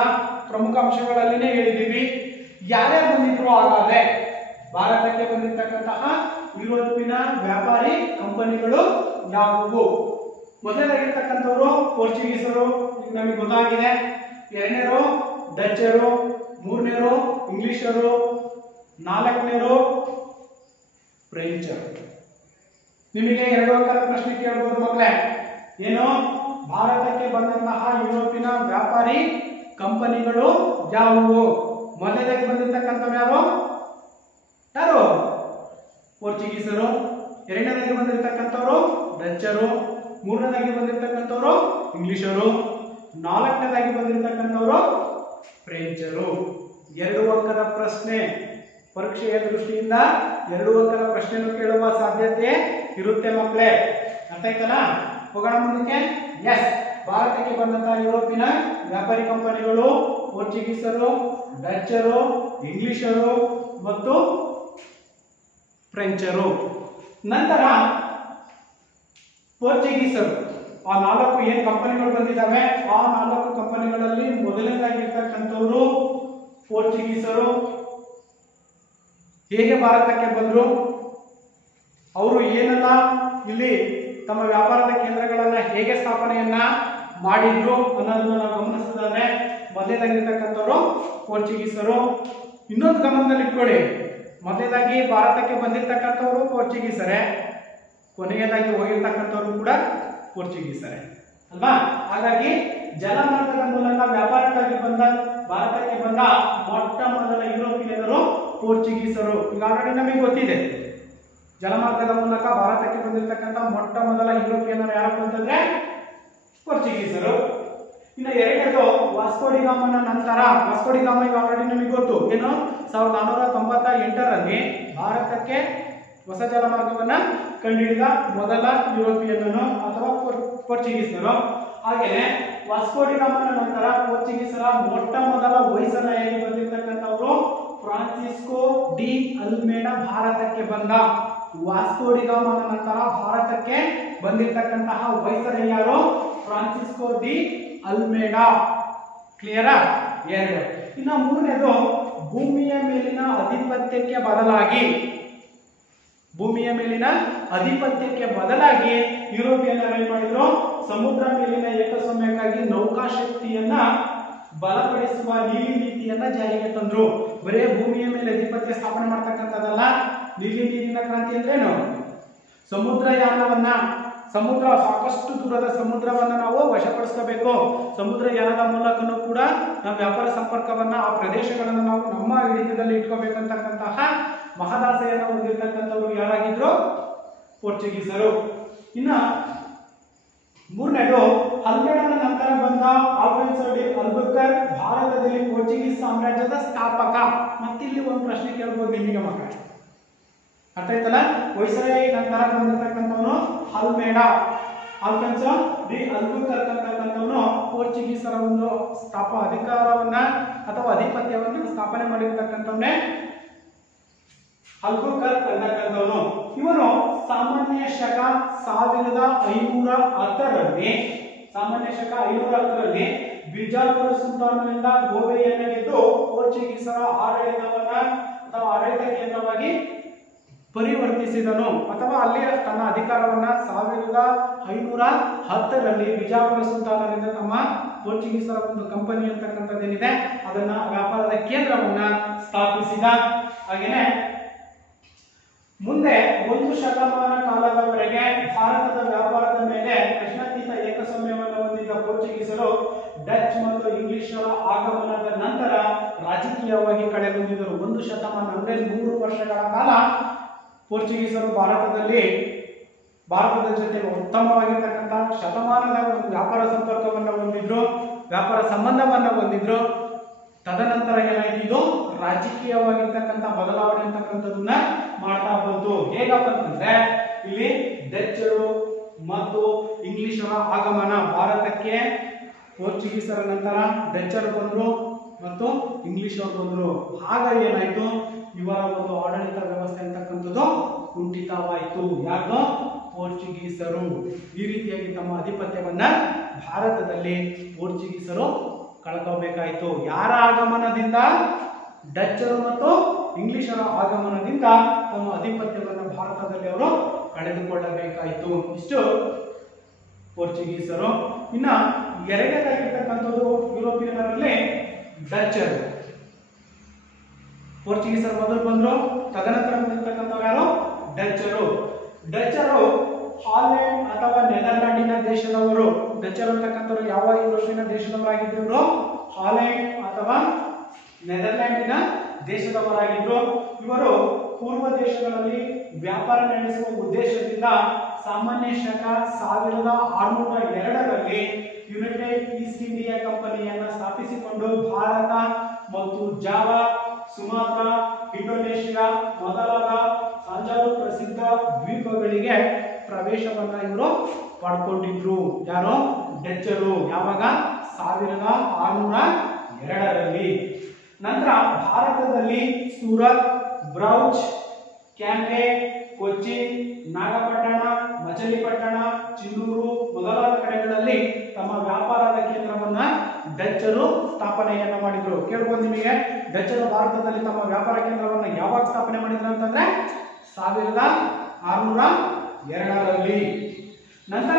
ಪ್ರಮುಖ ಅಂಶಗಳಲ್ಲಿನೇ ಹೇಳಿದ್ದೀವಿ. ಯಾರ್ಯಾರು ಬಂದಿದ್ರು ಹಾಗಾದ್ರೆ ಭಾರತಕ್ಕೆ ಬಂದಿರತಕ್ಕಂತಹ ಯುರೋಪಿನ ವ್ಯಾಪಾರಿ ಕಂಪನಿಗಳು ಯಾವುವು? ಮೊದಲಾಗಿರ್ತಕ್ಕಂಥವ್ರು ಪೋರ್ಚುಗೀಸರು, ನಮಗೆ ಗೊತ್ತಾಗಿದೆ. ಎರಡನೇರು ಡಚ್ಚರು, ಮೂರನೇರು ಇಂಗ್ಲಿಷರು, ನಾಲ್ಕನೇರು ಫ್ರೆಂಚರು. ನಿಮಗೆ 2 ಅಂಕದ ಪ್ರಶ್ನೆ ಕೇಳಬಹುದು ಮಕ್ಕಳೇ. ಏನು? ಭಾರತಕ್ಕೆ ಬಂದಂತಹ ಯುರೋಪಿನ ವ್ಯಾಪಾರಿ ಕಂಪನಿಗಳು ಯಾವುವು? ಮೊದಲಾಗಿ ಬಂದಿರತಕ್ಕಂಥವ್ರು ಯಾರು? ಪೋರ್ಚುಗೀಸರು. ಎರಡನೇದಾಗಿ ಬಂದಿರತಕ್ಕಂಥವ್ರು ಡಚ್ಚರು, ಮೂರನೇದಾಗಿ ಬಂದಿರತಕ್ಕಂಥವ್ರು ಇಂಗ್ಲಿಷರು, ನಾಲ್ಕನೇದಾಗಿ ಬಂದಿರತಕ್ಕಂಥವ್ರು ಫ್ರೆಂಚರು. 2 ಅಂಕದ ಪ್ರಶ್ನೆ ಪರೀಕ್ಷೆಯ ದೃಷ್ಟಿಯಿಂದ 2 ಅಂಕದ ಪ್ರಶ್ನೆಯನ್ನು ಕೇಳುವ ಸಾಧ್ಯತೆ ಇರುತ್ತೆ ಮಕ್ಕಳೇ. ಅರ್ಥ ಆಯ್ತಲ್ಲ? ಹೋಗೋಣ ಮುಂದಕ್ಕೆ. ಎಸ್, ಭಾರತಕ್ಕೆ ಬಂದಂತಹ ಯುರೋಪಿನ ವ್ಯಾಪಾರಿ ಕಂಪನಿಗಳು ಪೋರ್ಚುಗೀಸರು, ಡಚ್ಚರು, ಇಂಗ್ಲಿಷರು ಮತ್ತು ಫ್ರೆಂಚರು. ನಂತರ ಪೋರ್ಚುಗೀಸರು, ಆ 4 ಏನ್ ಕಂಪನಿಗಳು ಬಂದಿದ್ದಾವೆ ಆ 4 ಕಂಪನಿಗಳಲ್ಲಿ ಮೊದಲನೇದಾಗಿರ್ತಕ್ಕಂಥವ್ರು ಪೋರ್ಚುಗೀಸರು. ಹೇಗೆ ಭಾರತಕ್ಕೆ ಬಂದ್ರು, ಅವರು ಏನೆಲ್ಲ ಇಲ್ಲಿ ತಮ್ಮ ವ್ಯಾಪಾರದ ಕೇಂದ್ರಗಳನ್ನ ಹೇಗೆ ಸ್ಥಾಪನೆಯನ್ನ ಮಾಡಿದ್ರು ಅನ್ನೋದನ್ನ ನಾವು ಗಮನಿಸಿದ್ರೆ ಮೊದಲನೇದಾಗಿರ್ತಕ್ಕಂಥವ್ರು ಪೋರ್ಚುಗೀಸರು. ಇನ್ನೊಂದು ಗಮನದಲ್ಲಿ ಇಟ್ಕೊಳ್ಳಿ, ಮೊದಲನೇದಾಗಿ ಭಾರತಕ್ಕೆ ಬಂದಿರತಕ್ಕಂಥವ್ರು ಪೋರ್ಚುಗೀಸರೇ, ಕೊನೆಯದಾಗಿ ಹೋಗಿರ್ತಕ್ಕಂಥವ್ರು ಕೂಡ ಪೋರ್ಚುಗೀಸರೇ ಅಲ್ವಾ? ಹಾಗಾಗಿ ಜಲಮಾರ್ಗದ ಮೂಲಕ ವ್ಯಾಪಾರಕ್ಕಾಗಿ ಬಂದ ಭಾರತಕ್ಕೆ ಬಂದ ಮೊಟ್ಟ ಮೊದಲ ಯುರೋಪಿಯನ್ನರು ಪೋರ್ಚುಗೀಸರು. ಈಗ ಆಲ್ರೆಡಿ ನಮಗೆ ಗೊತ್ತಿದೆ, ಜಲಮಾರ್ಗದ ಮೂಲಕ ಭಾರತಕ್ಕೆ ಬಂದಿರತಕ್ಕಂಥ ಮೊಟ್ಟ ಮೊದಲ ಯುರೋಪಿಯನ್ನರು ಯಾರಪ್ಪ ಅಂತಂದ್ರೆ ಪೋರ್ಚುಗೀಸರು. ಇನ್ನು ಎರಡನೇದು ವಾಸ್ಕೋ ಡಿ ಗಾಮನ ನಂತರ, ವಾಸ್ಕೋ ಡಿ ಗಾಮ ಈಗ ಆಲ್ರೆಡಿ ನಮಗೆ ಗೊತ್ತು ಏನು, 1498ರಲ್ಲಿ ಭಾರತಕ್ಕೆ ಹೊಸ ಜಲಮಾರ್ಗವನ್ನ ಕಂಡುಹಿಡಿದ ಮೊದಲ ಯುರೋಪಿಯನ್ನನು ಅಥವಾ ಪೋರ್ಚುಗೀಸರು. ಹಾಗೆಯೇ ವಾಸ್ಕೋ ಡಿ ಗಾಮನ ನಂತರ ಪೋರ್ಚುಗೀಸರ ಮೊಟ್ಟ ಮೊದಲ ವೈಸರಾಯಾಗಿ ಬಂದಿರತಕ್ಕಂಥವರು ಫ್ರಾನ್ಸಿಸ್ಕೋ ಡಿ ಅಲ್ಮೇಡಾ ಭಾರತಕ್ಕೆ ಬಂದ. ವಾಸ್ಕೋ ಡಿ ಗಾಮನ ನಂತರ ಭಾರತಕ್ಕೆ ಬಂದಿರತಕ್ಕಂತಹ ವೈಸರಾಯ್ ಯಾರು? Francisco de Almeida. ಕ್ಲಿಯರಾ? 2. ಇನ್ನು ಮೂರನೇದು ಭೂಮಿಯ ಮೇಲಿನ ಆಧಿಪತ್ಯಕ್ಕೆ ಬದಲಾಗಿ ಯುರೋಪಿಯನ್ನರು ಏನ್ ಮಾಡಿದ್ರು, ಸಮುದ್ರ ಮೇಲಿನ ಏಕಸ್ವಾಮ್ಯಕ್ಕಾಗಿ ನೌಕಾಶಕ್ತಿಯನ್ನ ಬಲಪಡಿಸುವ ನೀಲಿ ನೀತಿಯನ್ನ ಜಾರಿಗೆ ತಂದ್ರು. ಬರೇ ಭೂಮಿಯ ಮೇಲೆ ಅಧಿಪತ್ಯ ಸ್ಥಾಪನೆ ಮಾಡ್ತಕ್ಕಂಥದ್ದಲ್ಲ. ನೀಲಿ ನೀರಿನ ಕ್ರಾಂತಿ ಅಂದ್ರೇನು? ಸಮುದ್ರಯಾನವನ್ನ, ಸಾಕಷ್ಟು ದೂರದ ಸಮುದ್ರವನ್ನ ನಾವು ವಶಪಡಿಸಬೇಕು. ಸಮುದ್ರಯಾನದ ಮೂಲಕನೂ ಕೂಡ ನಾವು ವ್ಯಾಪಾರ ಸಂಪರ್ಕವನ್ನ, ಆ ಪ್ರದೇಶಗಳನ್ನು ನಾವು ನಮ್ಮ ಹಿಡಿತದಲ್ಲಿ ಇಟ್ಕೋಬೇಕಂತಕ್ಕಂತಹ ಮಹದಾಸೆಯನ್ನು ಹೊಂದಿರತಕ್ಕಂಥವ್ರು ಯಾರಾಗಿದ್ರು? ಪೋರ್ಚುಗೀಸರು. ಇನ್ನ ಮೂರನೇದು ಅಲ್ಮೇಡಾನ ನಂತರ ಬಂದ ಆಲ್ಫೋನ್ಸೋ ಡಿ ಅಲ್ಬುಕರ್ ಭಾರತದಲ್ಲಿ ಪೋರ್ಚುಗೀಸ್ ಸಾಮ್ರಾಜ್ಯದ ಸ್ಥಾಪಕ. ಮತ್ತಿಲ್ಲಿ ಒಂದು ಪ್ರಶ್ನೆ ಕೇಳಬಹುದು ನಿಮಗೆ ಮಕ್ಕಳೇ, ಅರ್ಥ ಆಯ್ತಲ್ಲ? ವೈಸರಾಯ್ ನಂತರ ಬಂದಿರತಕ್ಕಂಥವನು ಅಲ್ಮೇಡಾ, ಆಲ್ಫೋನ್ಸೋ ಡಿ ಅಲ್ಬುಕರ್ ಅಂತಕ್ಕಂಥವನು ಪೋರ್ಚುಗೀಸರ ಒಂದು ಅಧಿಕಾರವನ್ನ ಅಥವಾ ಆಧಿಪತ್ಯವನ್ನ ಸ್ಥಾಪನೆ ಮಾಡಿರ್ತಕ್ಕಂಥವನ್ನೇ ಅಲ್ಬುಕರ್ ಅಂತಕ್ಕಂಥವನು. ಇವನು ಸಾಮಾನ್ಯ ಶಕ 1510ರಲ್ಲಿ ಬಿಜಾಪುರ ಸುಲ್ತಾನನಿಂದ ಗೋವೆಯನ್ನು ಗೆದ್ದು ಪೋರ್ಚುಗೀಸರ ಆಡಳಿತ ಕೇಂದ್ರವಾಗಿ ಪರಿವರ್ತಿಸಿದನು. ಅಥವಾ ಅಲ್ಲಿ ತನ್ನ ಅಧಿಕಾರವನ್ನ 1510ರಲ್ಲಿ ಬಿಜಾಪುರ ಸುಲ್ತಾನರಿಂದ ತಮ್ಮ ಪೋರ್ಚುಗೀಸರ ಒಂದು ಕಂಪನಿ ಅಂತಕ್ಕಂಥದ್ದೇನಿದೆ ಅದನ್ನ ವ್ಯಾಪಾರದ ಕೇಂದ್ರವನ್ನ ಸ್ಥಾಪಿಸಿದ. ಹಾಗೇನೆ ಮುಂದೆ 1 ಶತಮಾನ ಕಾಲದವರೆಗೆ ಭಾರತದ ವ್ಯಾಪಾರದ ಮೇಲೆ ಪ್ರಶ್ನಾತೀತ ಏಕಸ್ವಾಮ್ಯವನ್ನು ಹೊಂದಿದ್ದ ಪೋರ್ಚುಗೀಸರು ಡಚ್ ಮತ್ತು ಇಂಗ್ಲಿಷರ ಆಗಮನದ ನಂತರ ರಾಜಕೀಯವಾಗಿ ಕಳೆಗುಂದಿದರು. 1 ಶತಮಾನ ಅಂದ್ರೆ 100 ವರ್ಷಗಳ ಕಾಲ ಪೋರ್ಚುಗೀಸರು ಭಾರತದ ಜೊತೆ ಉತ್ತಮವಾಗಿರ್ತಕ್ಕಂಥ ಶತಮಾನದ ಒಂದು ವ್ಯಾಪಾರ ಸಂಪರ್ಕವನ್ನು ಹೊಂದಿದ್ರು, ವ್ಯಾಪಾರ ಸಂಬಂಧವನ್ನ ಹೊಂದಿದ್ರು. ತದನಂತರ ಏನಾಯ್ತು, ರಾಜಕೀಯವಾಗಿರ್ತಕ್ಕಂಥ ಬದಲಾವಣೆ ಅಂತಕ್ಕಂಥದನ್ನ ಮಾಡ್ತಾ ಬಂತು. ಹೇಗಪ್ಪ ಅಂತಂದ್ರೆ ಇಲ್ಲಿ ಡಚ್ಚರು ಮತ್ತು ಇಂಗ್ಲಿಷರ ಆಗಮನ, ಭಾರತಕ್ಕೆ ಪೋರ್ಚುಗೀಸರ ನಂತರ ಡಚ್ಚರು ಬಂದ್ರು ಮತ್ತು ಇಂಗ್ಲಿಷರು ಬಂದ್ರು. ಹಾಗಾಗಿ ಏನಾಯ್ತು, ಇವರ ಒಂದು ಆಡಳಿತ ವ್ಯವಸ್ಥೆ ಅಂತಕ್ಕಂಥದ್ದು ಕುಂಠಿತವಾಯಿತು. ಯಾರು? ಪೋರ್ಚುಗೀಸರು. ಈ ರೀತಿಯಾಗಿ ತಮ್ಮ ಆಧಿಪತ್ಯವನ್ನ ಭಾರತದಲ್ಲಿ ಪೋರ್ಚುಗೀಸರು ಕಳ್ಕೋಬೇಕಾಯಿತು. ಯಾರ ಆಗಮನದಿಂದ? ಡಚ್ಚರು ಮತ್ತು ಇಂಗ್ಲಿಷರ ಆಗಮನದಿಂದ ತಮ್ಮ ಆಧಿಪತ್ಯವನ್ನು ಭಾರತದಲ್ಲಿ ಅವರು ಕಳೆದುಕೊಳ್ಳಬೇಕಾಯಿತು. ಇಷ್ಟು ಪೋರ್ಚುಗೀಸರು. ಇನ್ನ ಎರಡನೇದಾಗಿರ್ತಕ್ಕಂಥದ್ದು ಯುರೋಪಿಯನ್ನರಲ್ಲಿ ಡಚ್ಚರು. ಪೋರ್ಚುಗೀಸರು ಮೊದಲು ಬಂದ್ರು, ತದನಂತರ ಬಂದಿರತಕ್ಕಂಥವ್ರು ಯಾರು? ಡಚ್ಚರು. ಹಾಲೆಂಡ್ ಅಥವಾ ನೆದರ್ಲ್ಯಾಂಡಿನ ದೇಶದವರು. ಡಚ್ಚರು ಅಂತಕ್ಕಂಥವ್ರು ಯಾವ ಯುರೋಪಿನ ದೇಶದವರಾಗಿದ್ರು? ಹಾಲೆಂಡ್ ಅಥವಾ ನೆದರ್ಲ್ಯಾಂಡಿನ ದೇಶದವರಾಗಿದ್ರು. ಇವರು ಪೂರ್ವ ದೇಶಗಳಲ್ಲಿ ವ್ಯಾಪಾರ ನಡೆಸುವ ಉದ್ದೇಶದಿಂದ ಸಾಮಾನ್ಯ ಶಕ 1602ರಲ್ಲಿ ಯುನೈಟೆಡ್ ಈಸ್ಟ್ ಇಂಡಿಯಾ ಕಂಪನಿಯನ್ನು ಸ್ಥಾಪಿಸಿಕೊಂಡು ಭಾರತ ಮತ್ತು ಜಾವಾ, ಸುಮಾತ್ರ, ಇಂಡೋನೇಷಿಯಾ ಮೊದಲಾದ ಹಲವಾರು ಪ್ರಸಿದ್ಧ ದ್ವೀಪಗಳಿಗೆ ಪ್ರವೇಶವನ್ನ ಇವರು ಪಡ್ಕೊಂಡಿದ್ರು. ಯಾರು? ಡಚ್ಚರು. ಯಾವಾಗ? 1602ರಲ್ಲಿ. ನಂತರ ಭಾರತದಲ್ಲಿ ಸೂರತ್, ಬ್ರೌಚ್, ಕ್ಯಾಂಪೆ, ಕೊಚ್ಚಿನ್, ನಾಗಪಟ್ಟಣ, ಮಚಲಿಪಟ್ಟಣ, ಚಿನ್ನೂರು ಮೊದಲಾದ ಕಡೆಗಳಲ್ಲಿ ತಮ್ಮ ವ್ಯಾಪಾರದ ಕೇಂದ್ರವನ್ನ ಡಚ್ಚರು ಸ್ಥಾಪನೆಯನ್ನ ಮಾಡಿದ್ರು. ಕೇಳ್ಬೋದು ನಿಮಗೆ, ಡಚ್ಚರು ಭಾರತದಲ್ಲಿ ತಮ್ಮ ವ್ಯಾಪಾರ ಕೇಂದ್ರವನ್ನ ಯಾವಾಗ ಸ್ಥಾಪನೆ ಮಾಡಿದ್ರು ಅಂತಂದ್ರೆ 1602ರಲ್ಲಿ. ನಂತರ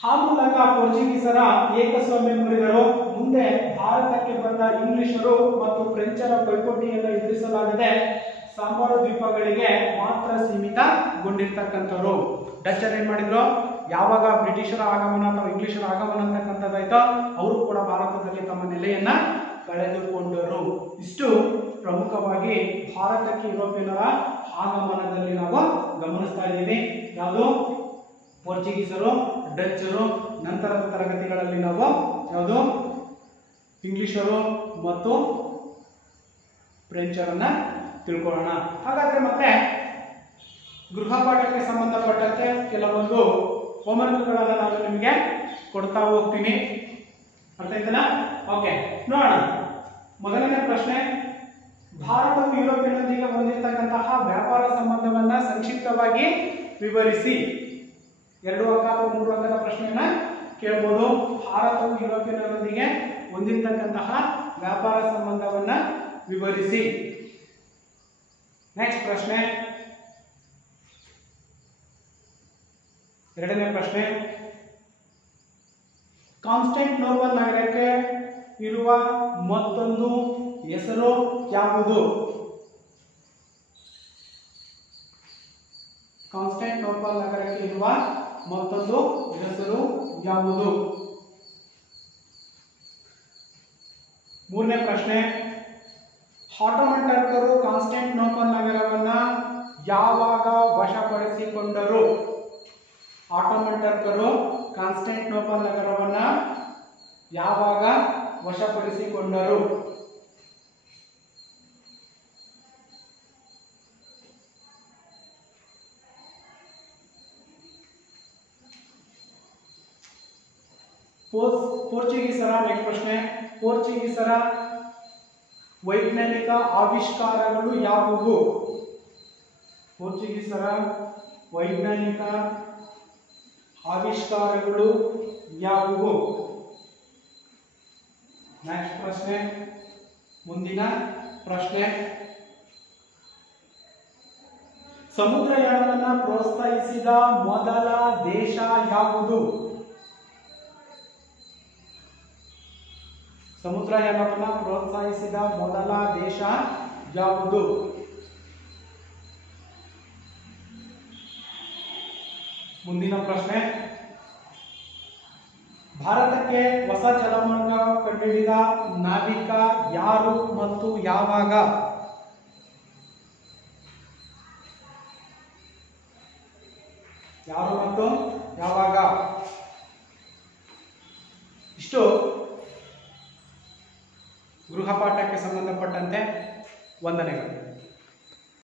ಆ ಮೂಲಕ ಪೋರ್ಚುಗೀಸರ ಏಕಸ್ವಾಮ್ಯ ಮುರಿದರು. ಮುಂದೆ ಭಾರತಕ್ಕೆ ಬಂದ ಇಂಗ್ಲಿಷರು ಮತ್ತು ಫ್ರೆಂಚರ ಪೈಪೋಟಿಯನ್ನು ಎದುರಿಸಲಾಗದೆ ಸಾಂಬಾರು ದ್ವೀಪಗಳಿಗೆ ಮಾತ್ರ ಸೀಮಿತಗೊಂಡಿರ್ತಕ್ಕಂಥವ್ರು. ಡಚ್ಚರ್ ಏನ್ ಮಾಡಿದ್ರು? ಯಾವಾಗ ಬ್ರಿಟಿಷರ ಆಗಮನ ಅಥವಾ ಇಂಗ್ಲಿಷರ ಆಗಮನ ಅಂತಕ್ಕಂಥದ್ದಾಯ್ತೋ ಅವರು ಕೂಡ ಭಾರತದಲ್ಲಿ ತಮ್ಮ ನೆಲೆಯನ್ನ ಕಳೆದುಕೊಂಡರು. ಇಷ್ಟು ಪ್ರಮುಖವಾಗಿ ಭಾರತಕ್ಕೆ ಯುರೋಪಿಯನ್ನರ ಆಗಮನದಲ್ಲಿ ನಾವು ಗಮನಿಸ್ತಾ ಇದ್ದೀವಿ. ಯಾವುದು? ಪೋರ್ಚುಗೀಸರು, ಡಚ್ಚರು. ನಂತರದ ತರಗತಿಗಳಲ್ಲಿ ನಾವು ಯಾವುದು? ಇಂಗ್ಲಿಷರು ಮತ್ತು ಫ್ರೆಂಚರನ್ನ ತಿಳ್ಕೊಳ್ಳೋಣ. ಹಾಗಾದ್ರೆ ಮತ್ತೆ ಗೃಹಪಾಠಕ್ಕೆ ಸಂಬಂಧಪಟ್ಟಂತೆ ಕೆಲವೊಂದು ಹೋಮ್ವರ್ಕ್ಗಳನ್ನು ನಾನು ನಿಮಗೆ ಕೊಡ್ತಾ ಹೋಗ್ತೀನಿ. ಅರ್ಥ ಆಯ್ತಲ್ಲ? ಓಕೆ, ನೋಡೋಣ. ಮೊದಲನೇ ಪ್ರಶ್ನೆ, ಭಾರತವು ಯುರೋಪಿಯನ್ನೊಂದಿಗೆ ಹೊಂದಿರತಕ್ಕಂತಹ ವ್ಯಾಪಾರ ಸಂಬಂಧವನ್ನ ಸಂಕ್ಷಿಪ್ತವಾಗಿ ವಿವರಿಸಿ. 2 ಅಂಕ ಅಥವಾ 3 ಅಂಕದ ಪ್ರಶ್ನೆಯನ್ನ ಕೇಳಬಹುದು. ಭಾರತವು ಯುರೋಪಿಯನ್ನರೊಂದಿಗೆ ಹೊಂದಿರತಕ್ಕಂತಹ ವ್ಯಾಪಾರ ಸಂಬಂಧವನ್ನ ವಿವರಿಸಿ. ನೆಕ್ಸ್ಟ್ ಪ್ರಶ್ನೆ, 2ನೇ ಪ್ರಶ್ನೆ, ಕಾನ್ಸ್ಟಾಂಟಿನೋಪಲ್ ನಗರಕ್ಕೆ ಇರುವ ಮತ್ತೊಂದು ಹೆಸರು ಯಾವುದು? ಕಾನ್ಸ್ಟಾಂಟಿನೋಪಲ್ ನಗರಕ್ಕೆ ಇರುವ ಮತ್ತೊಂದು ಹೆಸರು ಯಾವುದು? 3ನೇ ಪ್ರಶ್ನೆ, ಆಟೋಮನ್ ಟರ್ಕರು ಕಾನ್ಸ್ಟಾಂಟಿನೋಪಲ್ ನಗರವನ್ನ ಯಾವಾಗ ವಶಪಡಿಸಿಕೊಂಡರು? ಆಟೋಮನ್ ಟರ್ಕರು ಕಾನ್ಸ್ಟಾಂಟಿನೋಪಲ್ ನಗರವನ್ನ ಯಾವಾಗ ವಶಪಡಿಸಿಕೊಂಡರು? ಪೋರ್ಚುಗೀಸರ ನೆಕ್ಸ್ಟ್ ಪ್ರಶ್ನೆ, ಪೋರ್ಚುಗೀಸರ ವೈಜ್ಞಾನಿಕ ಆವಿಷ್ಕಾರಗಳು ಯಾವುವು? ಪೋರ್ಚುಗೀಸರ ವೈಜ್ಞಾನಿಕ ಆವಿಷ್ಕಾರಗಳು ಯಾವುವು? ನೆಕ್ಸ್ಟ್ ಪ್ರಶ್ನೆ, ಮುಂದಿನ ಪ್ರಶ್ನೆ, ಸಮುದ್ರಯಾನವನ್ನು ಪ್ರೋತ್ಸಾಹಿಸಿದ ಮೊದಲ ದೇಶ ಯಾವುದು? ಸಮುದ್ರಯಾನವನ್ನು ಪ್ರೋತ್ಸಾಹಿಸಿದ ಮೊದಲ ದೇಶ ಯಾವುದು? ಮುಂದಿನ ಪ್ರಶ್ನೆ, ಭಾರತಕ್ಕೆ ಹೊಸ ಜಲಮಾರ್ಗ ಕಂಡುಹಿಡಿದ ನಾವಿಕ ಯಾರು ಮತ್ತು ಯಾವಾಗ? ಯಾರು ಮತ್ತು ಯಾವಾಗ? ಇಷ್ಟು ಗೃಹಪಾಠಕ್ಕೆ ಸಂಬಂಧಪಟ್ಟಂತೆ ವಂದನೆಗಳು.